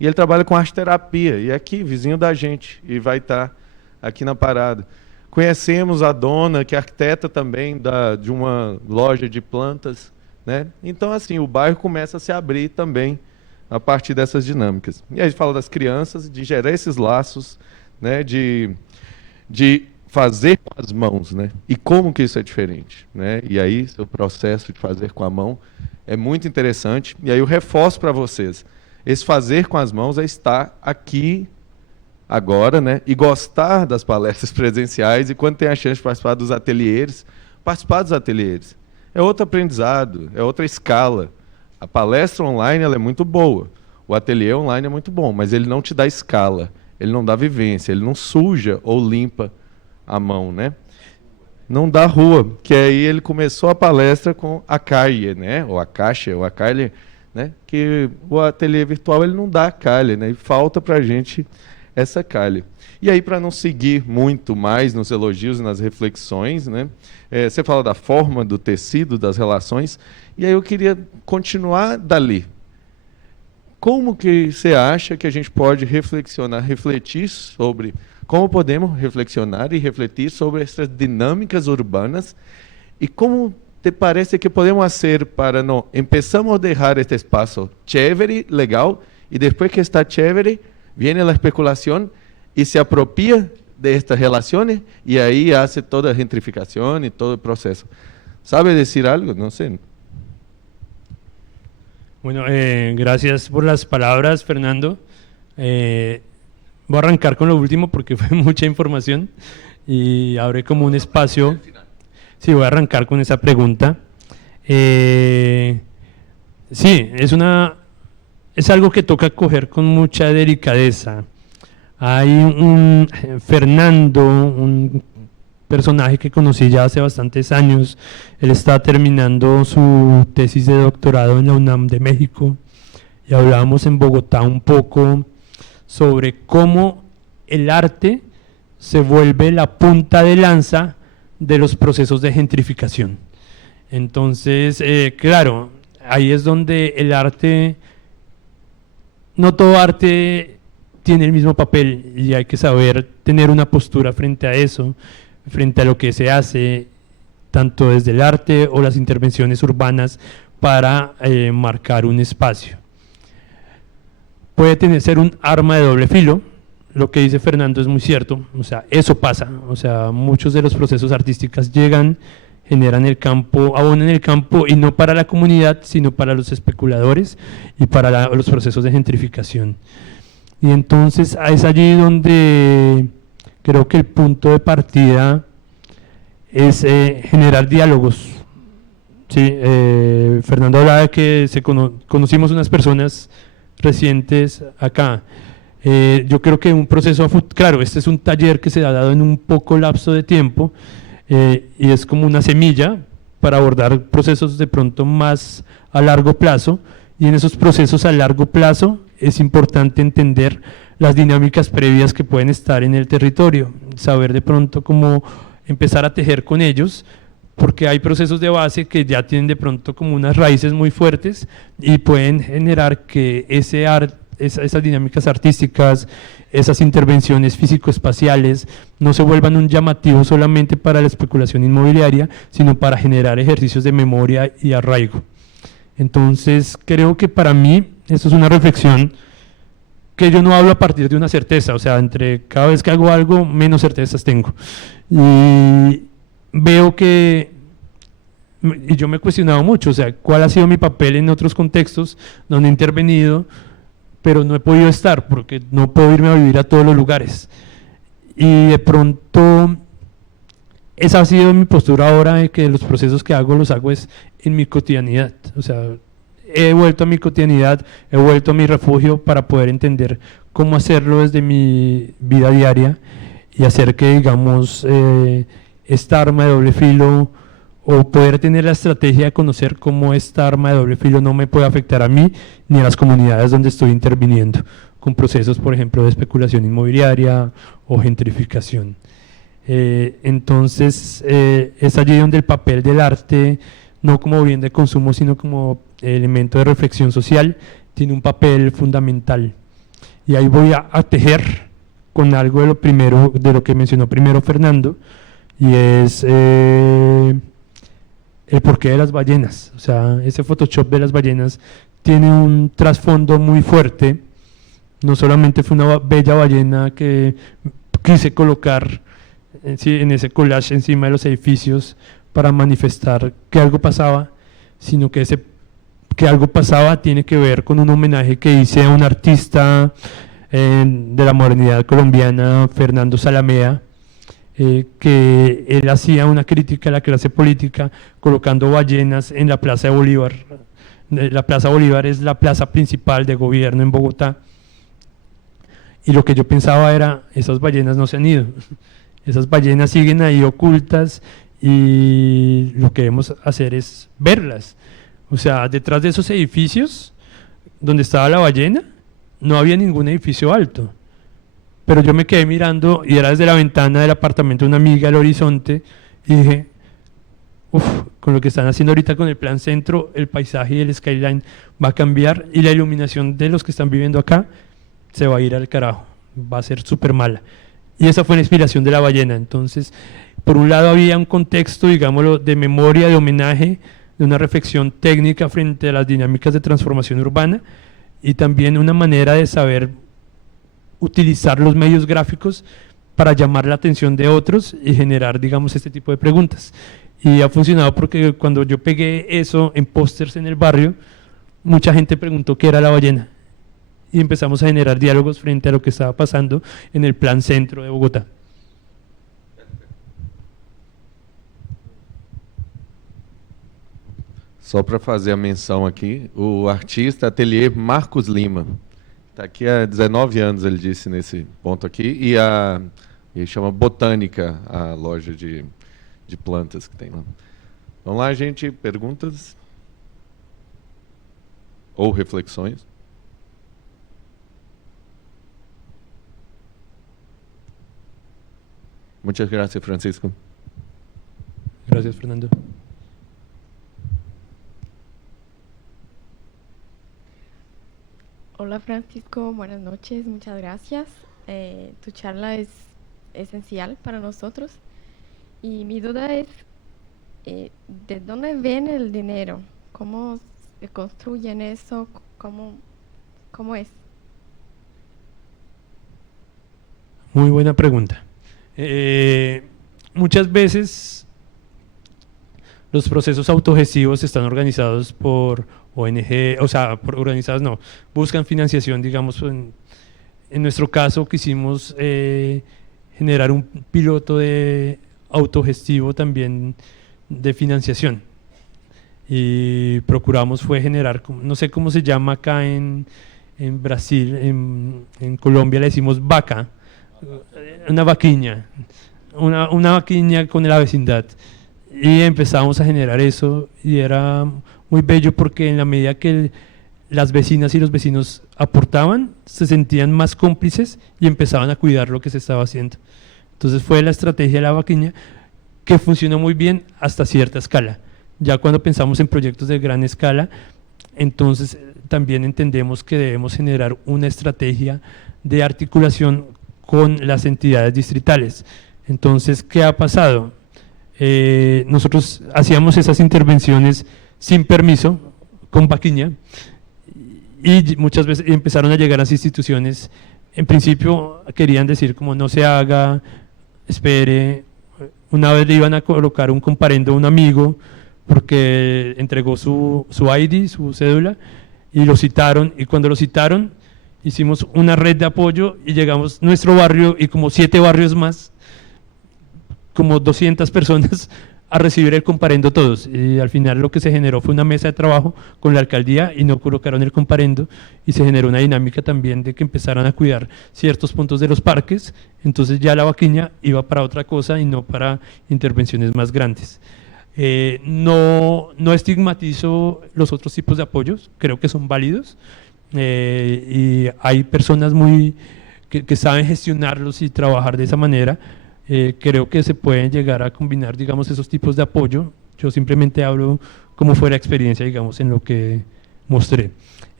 E ele trabalha com arte terapia, e é aqui, vizinho da gente, e vai estar aqui na parada. Conhecemos a dona, que é arquiteta também de uma loja de plantas, né? Então, assim, o bairro começa a se abrir também a partir dessas dinâmicas. E aí a gente fala das crianças, de gerar esses laços, né? De fazer com as mãos, né? E como que isso é diferente, né? E aí, o processo de fazer com a mão é muito interessante. E aí eu reforço para vocês, esse fazer com as mãos é estar aqui agora, né? E gostar das palestras presenciais, e quando tem a chance de participar dos ateliês, participar dos ateliês. É outro aprendizado, é outra escala. A palestra online ela é muito boa, o ateliê online é muito bom, mas ele não te dá escala, ele não dá vivência, ele não suja ou limpa a mão, né? Não dá rua, que aí ele começou a palestra com a calha, né? Ou a caixa, ou a calha, né? Que o ateliê virtual ele não dá a calha, né? E falta para a gente essa calha. E aí, para não seguir muito mais nos elogios e nas reflexões, né? Você fala da forma, do tecido, das relações, e aí eu queria continuar dali. Como que você acha que a gente pode refletir sobre, como podemos reflexionar e refletir sobre essas dinâmicas urbanas, e como te parece que podemos fazer para não empezamos a deixar este espaço chévere, legal, e depois que está chévere, viene la especulación y se apropia de estas relaciones y ahí hace toda la gentrificación y todo el proceso. ¿Sabe decir algo? No sé. Bueno, gracias por las palabras, Fernando. Voy a arrancar con lo último porque fue mucha información y abre como un espacio. Sí, voy a arrancar con esa pregunta. Sí, es algo que toca coger con mucha delicadeza. Hay un Fernando, un personaje que conocí ya hace bastantes años. Él está terminando su tesis de doctorado en la UNAM de México y hablábamos en Bogotá un poco sobre cómo el arte se vuelve la punta de lanza de los procesos de gentrificación. Entonces, claro, ahí es donde el arte, no todo arte tiene el mismo papel y hay que saber tener una postura frente a eso, frente a lo que se hace, tanto desde el arte o las intervenciones urbanas para marcar un espacio. Puede ser un arma de doble filo, lo que dice Fernando es muy cierto, o sea, eso pasa, o sea, muchos de los procesos artísticos llegan, generan el campo, abonan el campo y no para la comunidad, sino para los especuladores y para los procesos de gentrificación. Y entonces es allí donde creo que el punto de partida es generar diálogos. Sí, Fernando hablaba de que conocimos unas personas recientes acá. Yo creo que un proceso, claro, este es un taller que se ha dado en un poco lapso de tiempo y es como una semilla para abordar procesos de pronto más a largo plazo, y en esos procesos a largo plazo es importante entender las dinámicas previas que pueden estar en el territorio, saber de pronto cómo empezar a tejer con ellos, porque hay procesos de base que ya tienen de pronto como unas raíces muy fuertes y pueden generar que esas dinámicas artísticas, esas intervenciones físico-espaciales no se vuelvan un llamativo solamente para la especulación inmobiliaria, sino para generar ejercicios de memoria y arraigo. Entonces creo que para mí esto es una reflexión que yo no hablo a partir de una certeza, o sea, entre cada vez que hago algo, menos certezas tengo. Y veo que, y yo me he cuestionado mucho, o sea, cuál ha sido mi papel en otros contextos donde he intervenido, pero no he podido estar porque no puedo irme a vivir a todos los lugares. Y de pronto, esa ha sido mi postura ahora, de que los procesos que hago los hago es en mi cotidianidad, o sea, he vuelto a mi cotidianidad, he vuelto a mi refugio para poder entender cómo hacerlo desde mi vida diaria y hacer que, digamos, esta arma de doble filo, o poder tener la estrategia de conocer cómo esta arma de doble filo no me puede afectar a mí ni a las comunidades donde estoy interviniendo, con procesos, por ejemplo, de especulación inmobiliaria o gentrificación. Entonces, es allí donde el papel del arte, no como bien de consumo, sino como elemento de reflexión social, tiene un papel fundamental. Y ahí voy a tejer con algo de lo primero, de lo que mencionó primero Fernando, y es el porqué de las ballenas. O sea, ese Photoshop de las ballenas tiene un trasfondo muy fuerte. No solamente fue una bella ballena que quise colocar en ese collage encima de los edificios para manifestar que algo pasaba, sino que que algo pasaba tiene que ver con un homenaje que hice a un artista de la modernidad colombiana, Fernando Salamea, que él hacía una crítica a la clase política colocando ballenas en la Plaza de Bolívar. La Plaza Bolívar es la plaza principal de gobierno en Bogotá, y lo que yo pensaba era, esas ballenas no se han ido, esas ballenas siguen ahí ocultas y lo que debemos hacer es verlas. O sea, detrás de esos edificios donde estaba la ballena no había ningún edificio alto, pero yo me quedé mirando y era desde la ventana del apartamento de una amiga al horizonte y dije, uff, con lo que están haciendo ahorita con el plan centro, el paisaje y el skyline va a cambiar y la iluminación de los que están viviendo acá se va a ir al carajo, va a ser súper mala. Y esa fue la inspiración de la ballena. Entonces, por un lado había un contexto, digámoslo, de memoria, de homenaje, de una reflexión técnica frente a las dinámicas de transformación urbana, y también una manera de saber utilizar los medios gráficos para llamar la atención de otros y generar, digamos, este tipo de preguntas. Y ha funcionado porque cuando yo pegué eso en pósters en el barrio, mucha gente preguntó qué era la ballena, y empezamos a generar diálogos frente a lo que estaba pasando en el plan centro de Bogotá. Só para fazer a menção aqui, o artista Ateliê Marcos Lima está aqui há 19 anos, ele disse nesse ponto aqui, e ele chama Botânica, a loja de plantas que tem lá. Vamos lá, gente, perguntas? Ou reflexões? Muchas gracias, Francisco. Gracias, Fernando. Hola Francisco, buenas noches, muchas gracias. Tu charla es esencial para nosotros y mi duda es, ¿de dónde viene el dinero? ¿Cómo se construyen eso? ¿Cómo es? Muy buena pregunta. Muchas veces los procesos autogestivos están organizados por ONG, o sea, organizadas no, buscan financiación, digamos, en nuestro caso quisimos generar un piloto de autogestivo también de financiación, y procuramos fue generar, no sé cómo se llama acá en Brasil, en Colombia le decimos vaca, una vaquiña con la vecindad, y empezamos a generar eso y era muy bello porque en la medida que las vecinas y los vecinos aportaban, se sentían más cómplices y empezaban a cuidar lo que se estaba haciendo. Entonces fue la estrategia de la vaquiña que funcionó muy bien hasta cierta escala. Ya cuando pensamos en proyectos de gran escala, entonces también entendemos que debemos generar una estrategia de articulación con las entidades distritales. Entonces, ¿qué ha pasado? Nosotros hacíamos esas intervenciones sin permiso, con vaquiña, y muchas veces empezaron a llegar a las instituciones. En principio querían decir como no se haga, espere. Una vez le iban a colocar un comparendo a un amigo porque entregó su ID, su cédula, y lo citaron, y cuando lo citaron hicimos una red de apoyo y llegamos nuestro barrio y como 7 barrios más, como 200 personas a recibir el comparendo todos, y al final lo que se generó fue una mesa de trabajo con la alcaldía y no colocaron el comparendo, y se generó una dinámica también de que empezaran a cuidar ciertos puntos de los parques. Entonces ya la vaquiña iba para otra cosa y no para intervenciones más grandes. No estigmatizo los otros tipos de apoyos, creo que son válidos, y hay personas que saben gestionarlos y trabajar de esa manera. Creo que se pueden llegar a combinar, digamos, esos tipos de apoyo. Yo simplemente hablo como fue la experiencia, digamos, en lo que mostré.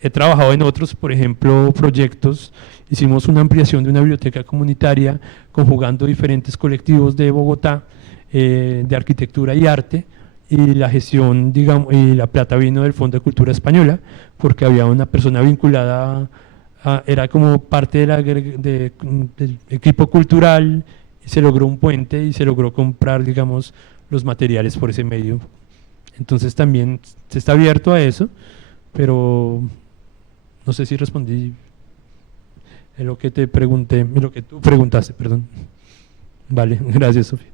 He trabajado en otros, por ejemplo, proyectos. Hicimos una ampliación de una biblioteca comunitaria conjugando diferentes colectivos de Bogotá, de arquitectura y arte, y la gestión, digamos, y la plata vino del Fondo de Cultura Española, porque había una persona vinculada, era como parte del equipo cultural, y se logró un puente y se logró comprar, digamos, los materiales por ese medio. Entonces también se está abierto a eso, pero no sé si respondí en lo que te pregunté, en lo que tú preguntaste, perdón. Vale, gracias, Sofía.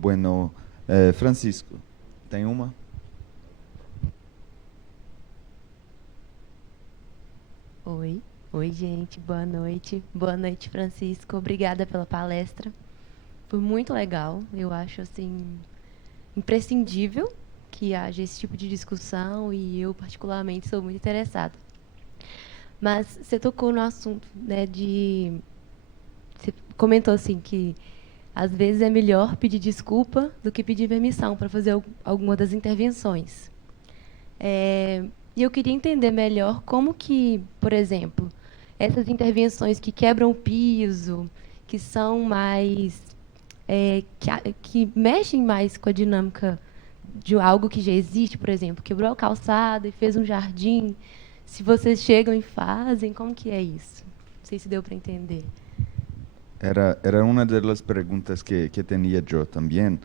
Bueno, Francisco, tem uma? Oi, gente, boa noite. Boa noite, Francisco. Obrigada pela palestra. Foi muito legal. Eu acho assim imprescindível que haja esse tipo de discussão e eu particularmente sou muito interessada. Mas você tocou no assunto, né, você comentou assim que às vezes é melhor pedir desculpa do que pedir permissão para fazer alguma das intervenções. E eu queria entender melhor como que, por exemplo, essas intervenções que quebram o piso, que são mais que mexem mais com a dinâmica de algo que já existe, por exemplo, quebrou a calçada e fez um jardim, se vocês chegam e fazem, como que é isso? Não sei se deu para entender. Era una de las preguntas que tenía yo también.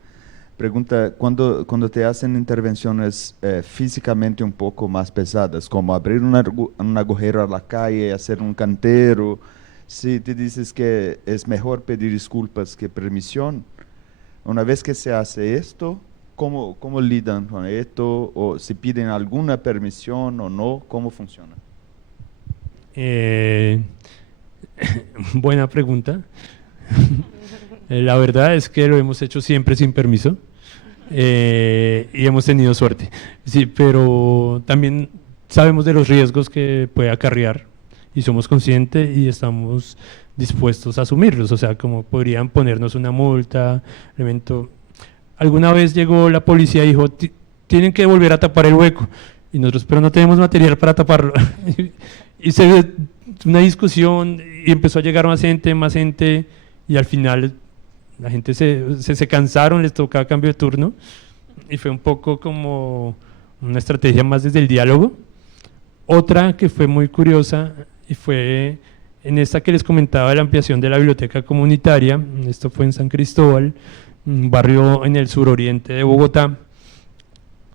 Pregunta, cuando te hacen intervenciones físicamente un poco más pesadas, como abrir un agujero a la calle, hacer un cantero, si te dices que es mejor pedir disculpas que permisión, una vez que se hace esto, ¿cómo lidan con esto? ¿O si piden alguna permisión o no? ¿Cómo funciona? Buena pregunta. La verdad es que lo hemos hecho siempre sin permiso, y hemos tenido suerte. Sí, pero también sabemos de los riesgos que puede acarrear y somos conscientes y estamos dispuestos a asumirlos. O sea, como podrían ponernos una multa, elemento. Alguna vez llegó la policía y dijo, tienen que volver a tapar el hueco, y nosotros, pero no tenemos material para taparlo. Y se dio una discusión y empezó a llegar más gente, y al final la gente se cansaron, les tocaba cambio de turno, y fue un poco como una estrategia más desde el diálogo. Otra que fue muy curiosa y fue en esta que les comentaba de la ampliación de la biblioteca comunitaria. Esto fue en San Cristóbal, un barrio en el suroriente de Bogotá,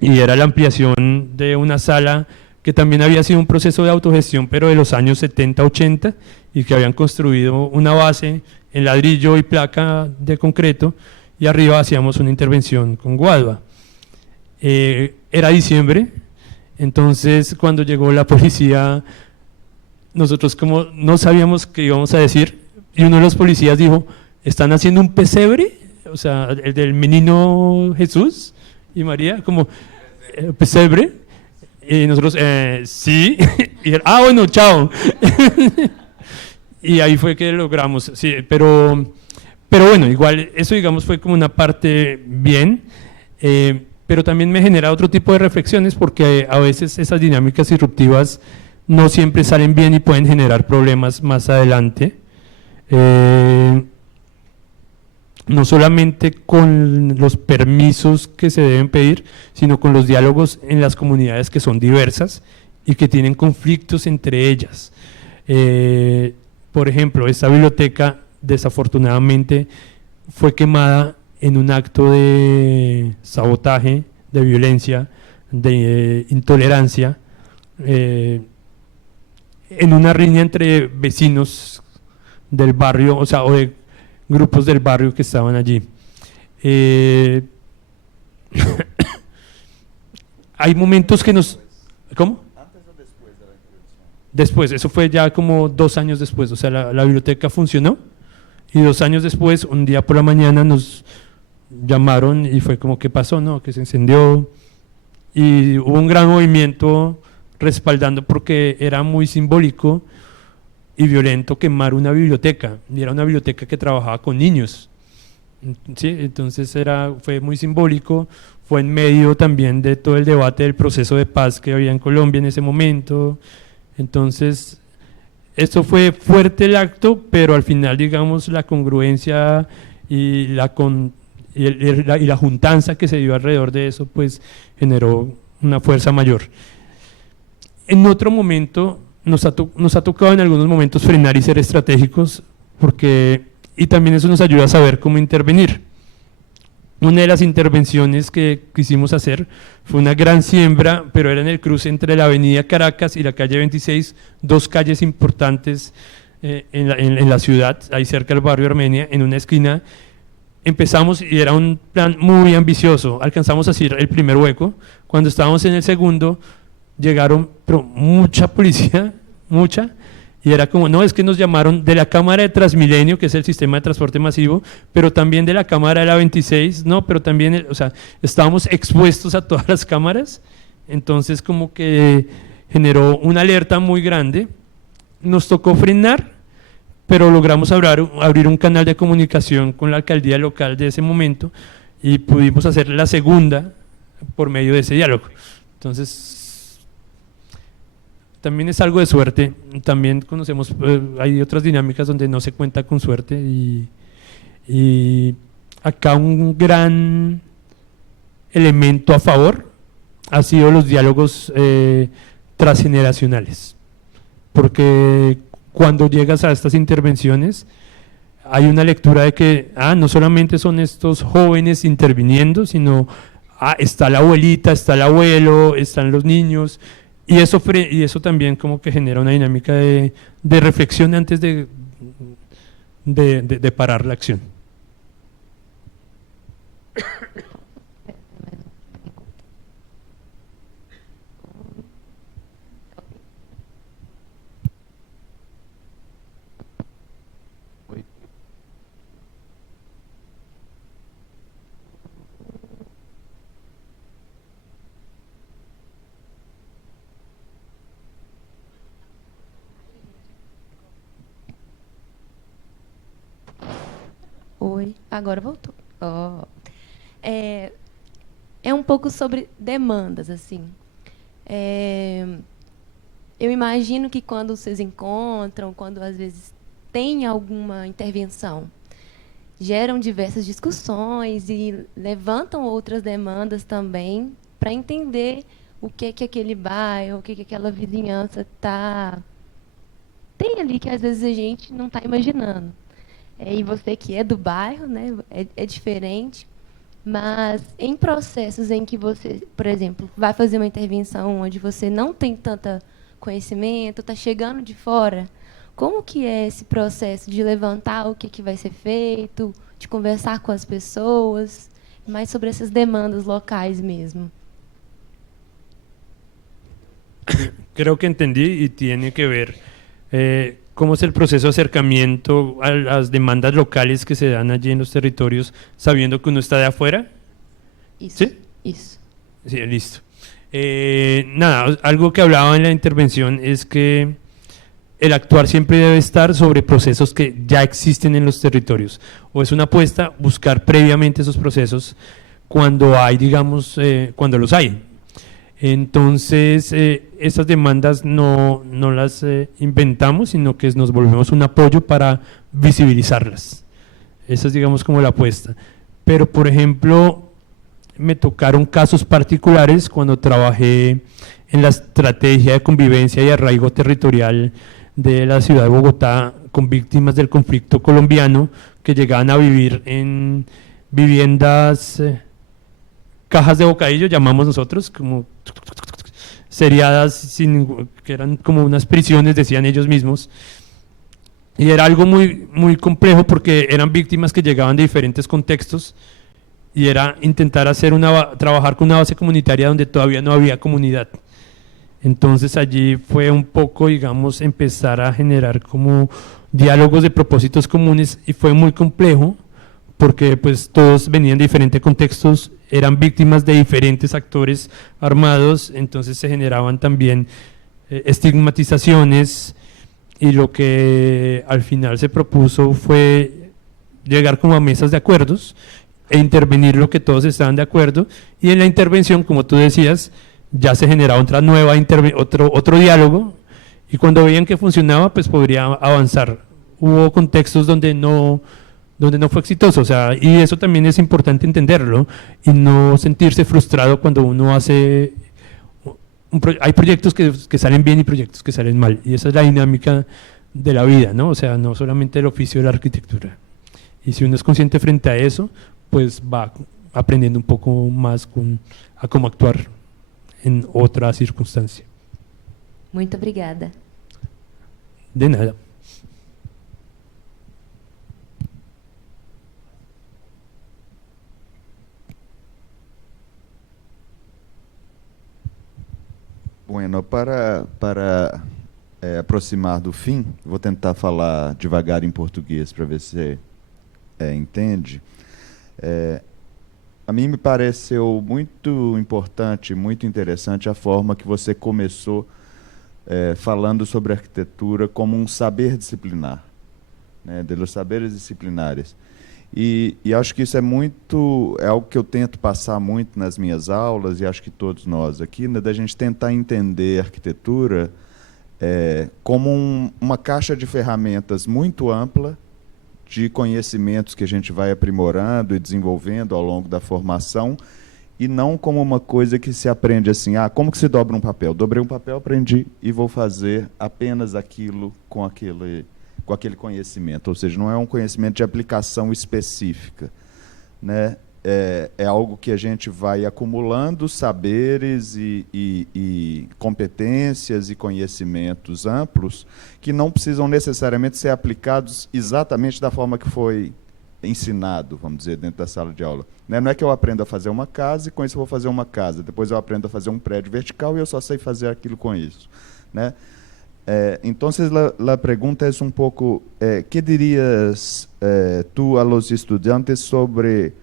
y era la ampliación de una sala que también había sido un proceso de autogestión, pero de los años 70-80, y que habían construido una base en ladrillo y placa de concreto, y arriba hacíamos una intervención con guadua. Era diciembre, Entonces, cuando llegó la policía, nosotros como no sabíamos qué íbamos a decir, y uno de los policías dijo, ¿están haciendo un pesebre? O sea, el del menino Jesús y María, como pesebre. Y nosotros, sí. Y él, bueno, chao. Y ahí fue que logramos, sí, pero bueno, igual eso digamos fue como una parte bien, pero también me genera otro tipo de reflexiones porque a veces esas dinámicas disruptivas no siempre salen bien y pueden generar problemas más adelante. No solamente con los permisos que se deben pedir, sino con los diálogos en las comunidades que son diversas y que tienen conflictos entre ellas. Por ejemplo, esta biblioteca desafortunadamente fue quemada en un acto de sabotaje, de violencia, de intolerancia, en una riña entre vecinos del barrio, o sea, o de grupos del barrio que estaban allí. Hay momentos que nos... ¿Cómo? Después, eso fue ya como 2 años después, o sea, la biblioteca funcionó y 2 años después, un día por la mañana nos llamaron y fue como, ¿qué pasó? No, que se encendió y hubo un gran movimiento respaldando porque era muy simbólico y violento quemar una biblioteca, y era una biblioteca que trabajaba con niños, ¿sí? Entonces fue muy simbólico, fue en medio también de todo el debate del proceso de paz que había en Colombia en ese momento. Entonces, esto fue fuerte el acto, pero al final, digamos, la congruencia y la juntanza que se dio alrededor de eso, pues generó una fuerza mayor. En otro momento, nos ha tocado en algunos momentos frenar y ser estratégicos, y también eso nos ayuda a saber cómo intervenir. Una de las intervenciones que quisimos hacer fue una gran siembra, pero era en el cruce entre la avenida Caracas y la calle 26, 2 calles importantes en la ciudad, ahí cerca del barrio Armenia, en una esquina. Empezamos y era un plan muy ambicioso, alcanzamos a hacer el primer hueco, cuando estábamos en el segundo llegaron pero mucha policía, mucha, y era como, no, es que nos llamaron de la Cámara de Transmilenio, que es el sistema de transporte masivo, pero también de la Cámara de la 26, no, pero también, o sea, estábamos expuestos a todas las cámaras, entonces como que generó una alerta muy grande, nos tocó frenar, pero logramos abrir un canal de comunicación con la alcaldía local de ese momento y pudimos hacer la segunda por medio de ese diálogo. Entonces, también es algo de suerte, también conocemos, hay otras dinámicas donde no se cuenta con suerte y acá un gran elemento a favor ha sido los diálogos transgeneracionales, porque cuando llegas a estas intervenciones hay una lectura de que no solamente son estos jóvenes interviniendo, sino está la abuelita, está el abuelo, están los niños. Y eso también como que genera una dinámica de reflexión antes de parar la acción. Oi, agora voltou. É um pouco sobre demandas, assim. Eu imagino que quando vocês encontram, quando às vezes tem alguma intervenção, geram diversas discussões e levantam outras demandas também para entender o que aquele bairro, o que aquela vizinhança tem ali que às vezes a gente não está imaginando. E você que é do bairro, né, é diferente, mas em processos em que você, por exemplo, vai fazer uma intervenção onde você não tem tanto conhecimento, está chegando de fora, como que é esse processo de levantar o que vai ser feito, de conversar com as pessoas, mais sobre essas demandas locais mesmo? creo que entendí y tiene que ver cómo es el proceso de acercamiento a las demandas locales que se dan allí en los territorios, sabiendo que uno está de afuera. Isso. ¿Sí? Isso. Sí, listo. Nada, algo que hablaba en la intervención es que el actuar siempre debe estar sobre procesos que ya existen en los territorios, o es una apuesta buscar previamente esos procesos cuando hay, digamos, cuando los hay. Entonces, esas demandas no las inventamos, sino que nos volvemos un apoyo para visibilizarlas. Esa es, digamos, como la apuesta. Pero, por ejemplo, me tocaron casos particulares cuando trabajé en la estrategia de convivencia y arraigo territorial de la ciudad de Bogotá con víctimas del conflicto colombiano que llegaban a vivir en viviendas, cajas de bocadillo, llamamos nosotros, como seriadas, que eran como unas prisiones, decían ellos mismos. Y era algo muy, muy complejo porque eran víctimas que llegaban de diferentes contextos y era intentar trabajar con una base comunitaria donde todavía no había comunidad. Entonces allí fue un poco, digamos, empezar a generar como diálogos de propósitos comunes y fue muy complejo porque pues todos venían de diferentes contextos, eran víctimas de diferentes actores armados, entonces se generaban también estigmatizaciones y lo que al final se propuso fue llegar como a mesas de acuerdos e intervenir lo que todos estaban de acuerdo y en la intervención, como tú decías, ya se generaba otra nueva otro diálogo y cuando veían que funcionaba pues podría avanzar. Hubo contextos donde no fue exitoso, o sea, y eso también es importante entenderlo y no sentirse frustrado cuando uno hace hay proyectos que salen bien y proyectos que salen mal y esa es la dinámica de la vida, ¿no? O sea, no solamente el oficio de la arquitectura. Y si uno es consciente frente a eso, pues va aprendiendo un poco más a cómo actuar en otra circunstancia. Muito obrigada. De nada. Bueno, para aproximar do fim, vou tentar falar devagar em português para ver se você entende. A mim me pareceu muito importante, muito interessante a forma que você começou falando sobre arquitetura como um saber disciplinar, né, de los saberes disciplinares. E acho que isso é algo que eu tento passar muito nas minhas aulas, e acho que todos nós aqui, né, da gente tentar entender a arquitetura como uma caixa de ferramentas muito ampla, de conhecimentos que a gente vai aprimorando e desenvolvendo ao longo da formação, e não como uma coisa que se aprende assim, como que se dobra um papel? Dobrei um papel, aprendi e vou fazer apenas aquilo com aquele conhecimento, ou seja, não é um conhecimento de aplicação específica, né? É algo que a gente vai acumulando saberes e competências e conhecimentos amplos que não precisam necessariamente ser aplicados exatamente da forma que foi ensinado, vamos dizer, dentro da sala de aula. Né? Não é que eu aprendo a fazer uma casa e com isso eu vou fazer uma casa, depois eu aprendo a fazer um prédio vertical e eu só sei fazer aquilo com isso. Né? Entonces la pregunta es un poco, ¿qué dirías tú a los estudiantes sobre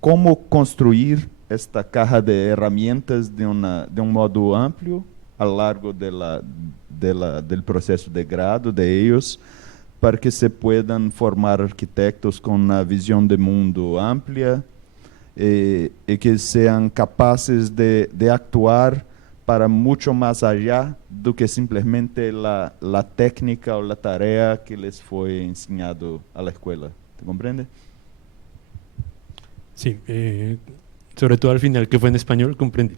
cómo construir esta caja de herramientas de un modo amplio a lo largo del proceso de grado de ellos para que se puedan formar arquitectos con una visión de mundo amplia y que sean capaces de actuar para mucho más allá do que simplesmente la técnica o la tarea que les fue enseñado a la escuela. ¿Te comprende? Sí, sobre todo al final, que fue en español, comprendí.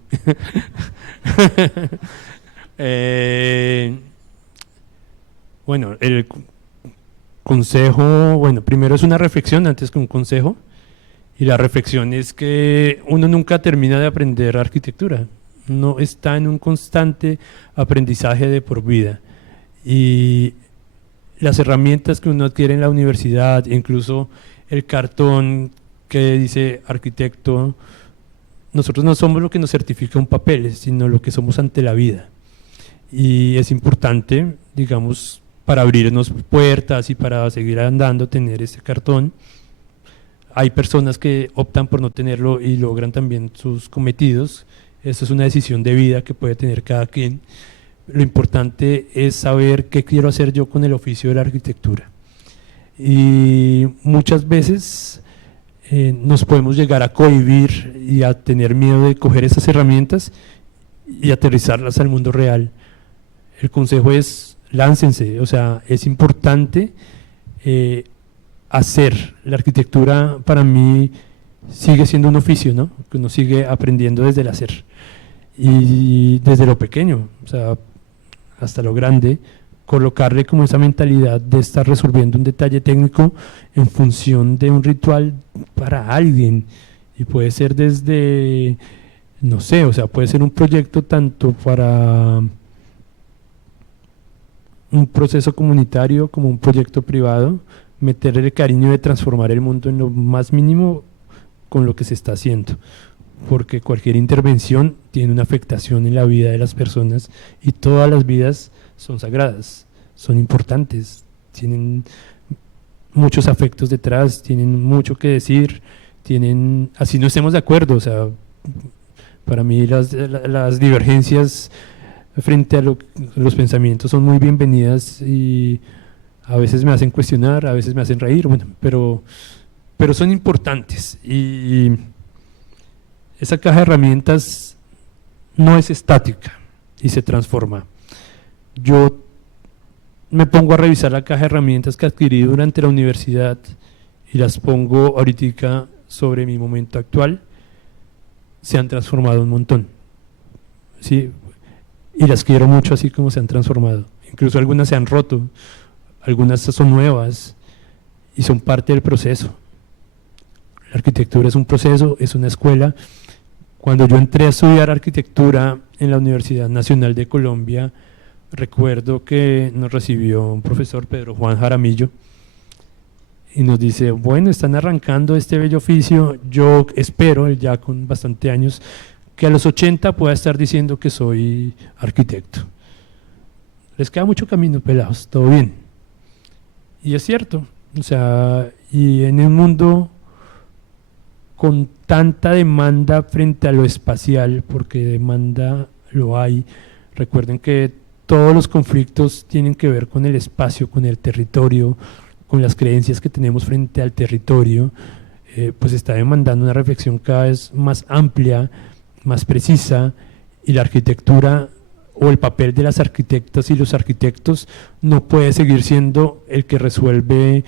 Bueno, el consejo, primero es una reflexión antes que un consejo, y la reflexión es que uno nunca termina de aprender arquitectura, no está en un constante aprendizaje de por vida, y las herramientas que uno adquiere en la universidad, incluso el cartón que dice arquitecto, nosotros no somos lo que nos certifica un papel, sino lo que somos ante la vida. y es importante, digamos, para abrirnos puertas y para seguir andando, tener este cartón. Hay personas que optan por no tenerlo y logran también sus cometidos. Esto es una decisión de vida que puede tener cada quien. Lo importante es saber qué quiero hacer yo con el oficio de la arquitectura. Y muchas veces nos podemos llegar a cohibir y a tener miedo de coger esas herramientas y aterrizarlas al mundo real. El consejo es: láncense, o sea, es importante hacer. La arquitectura para mí sigue siendo un oficio, ¿no? Que uno sigue aprendiendo desde el hacer y desde lo pequeño, o sea, hasta lo grande, colocarle como esa mentalidad de estar resolviendo un detalle técnico en función de un ritual para alguien, y puede ser desde, no sé, o sea, puede ser un proyecto tanto para un proceso comunitario como un proyecto privado, meterle el cariño de transformar el mundo en lo más mínimo con lo que se está haciendo, porque cualquier intervención tiene una afectación en la vida de las personas y todas las vidas son sagradas, son importantes, tienen muchos afectos detrás, tienen mucho que decir, tienen, así no estemos de acuerdo, o sea, para mí las divergencias frente a los pensamientos son muy bienvenidas y a veces me hacen cuestionar, a veces me hacen reír, bueno, pero son importantes, y esa caja de herramientas no es estática y se transforma. Yo me pongo a revisar la caja de herramientas que adquirí durante la universidad y las pongo ahorita sobre mi momento actual, se han transformado un montón, ¿sí? Y las quiero mucho así como se han transformado, incluso algunas se han roto, algunas son nuevas y son parte del proceso. La arquitectura es un proceso, es una escuela. Cuando yo entré a estudiar arquitectura en la Universidad Nacional de Colombia, recuerdo que nos recibió un profesor, Pedro Juan Jaramillo, y nos dice: bueno, están arrancando este bello oficio, yo espero, ya con bastante años, que a los 80 pueda estar diciendo que soy arquitecto. Les queda mucho camino, pelados, todo bien. Y es cierto, o sea, y en un mundo con tanta demanda frente a lo espacial, porque demanda lo hay, recuerden que todos los conflictos tienen que ver con el espacio, con el territorio, con las creencias que tenemos frente al territorio, pues está demandando una reflexión cada vez más amplia, más precisa, y la arquitectura o el papel de las arquitectas y los arquitectos no puede seguir siendo el que resuelve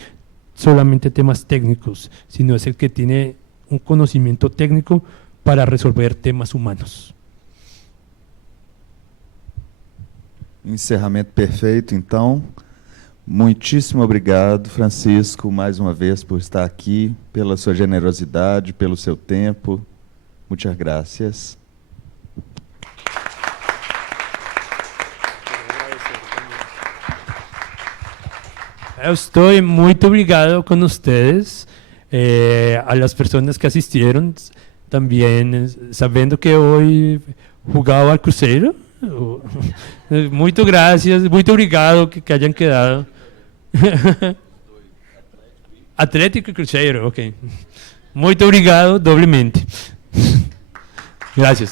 solamente temas técnicos, sino es el que tiene un conhecimento técnico para resolver temas humanos. Encerramento perfeito, então. Muitíssimo obrigado, Francisco, mais uma vez por estar aqui, pela sua generosidade, pelo seu tempo. Muchas gracias. Eu estou muito obrigado com vocês, a las personas que asistiram, também sabendo que hoje jogava al Cruzeiro. Muito gracias, muito obrigado que hayan quedado. Atlético e Cruzeiro, ok. Muito obrigado doblemente. Gracias.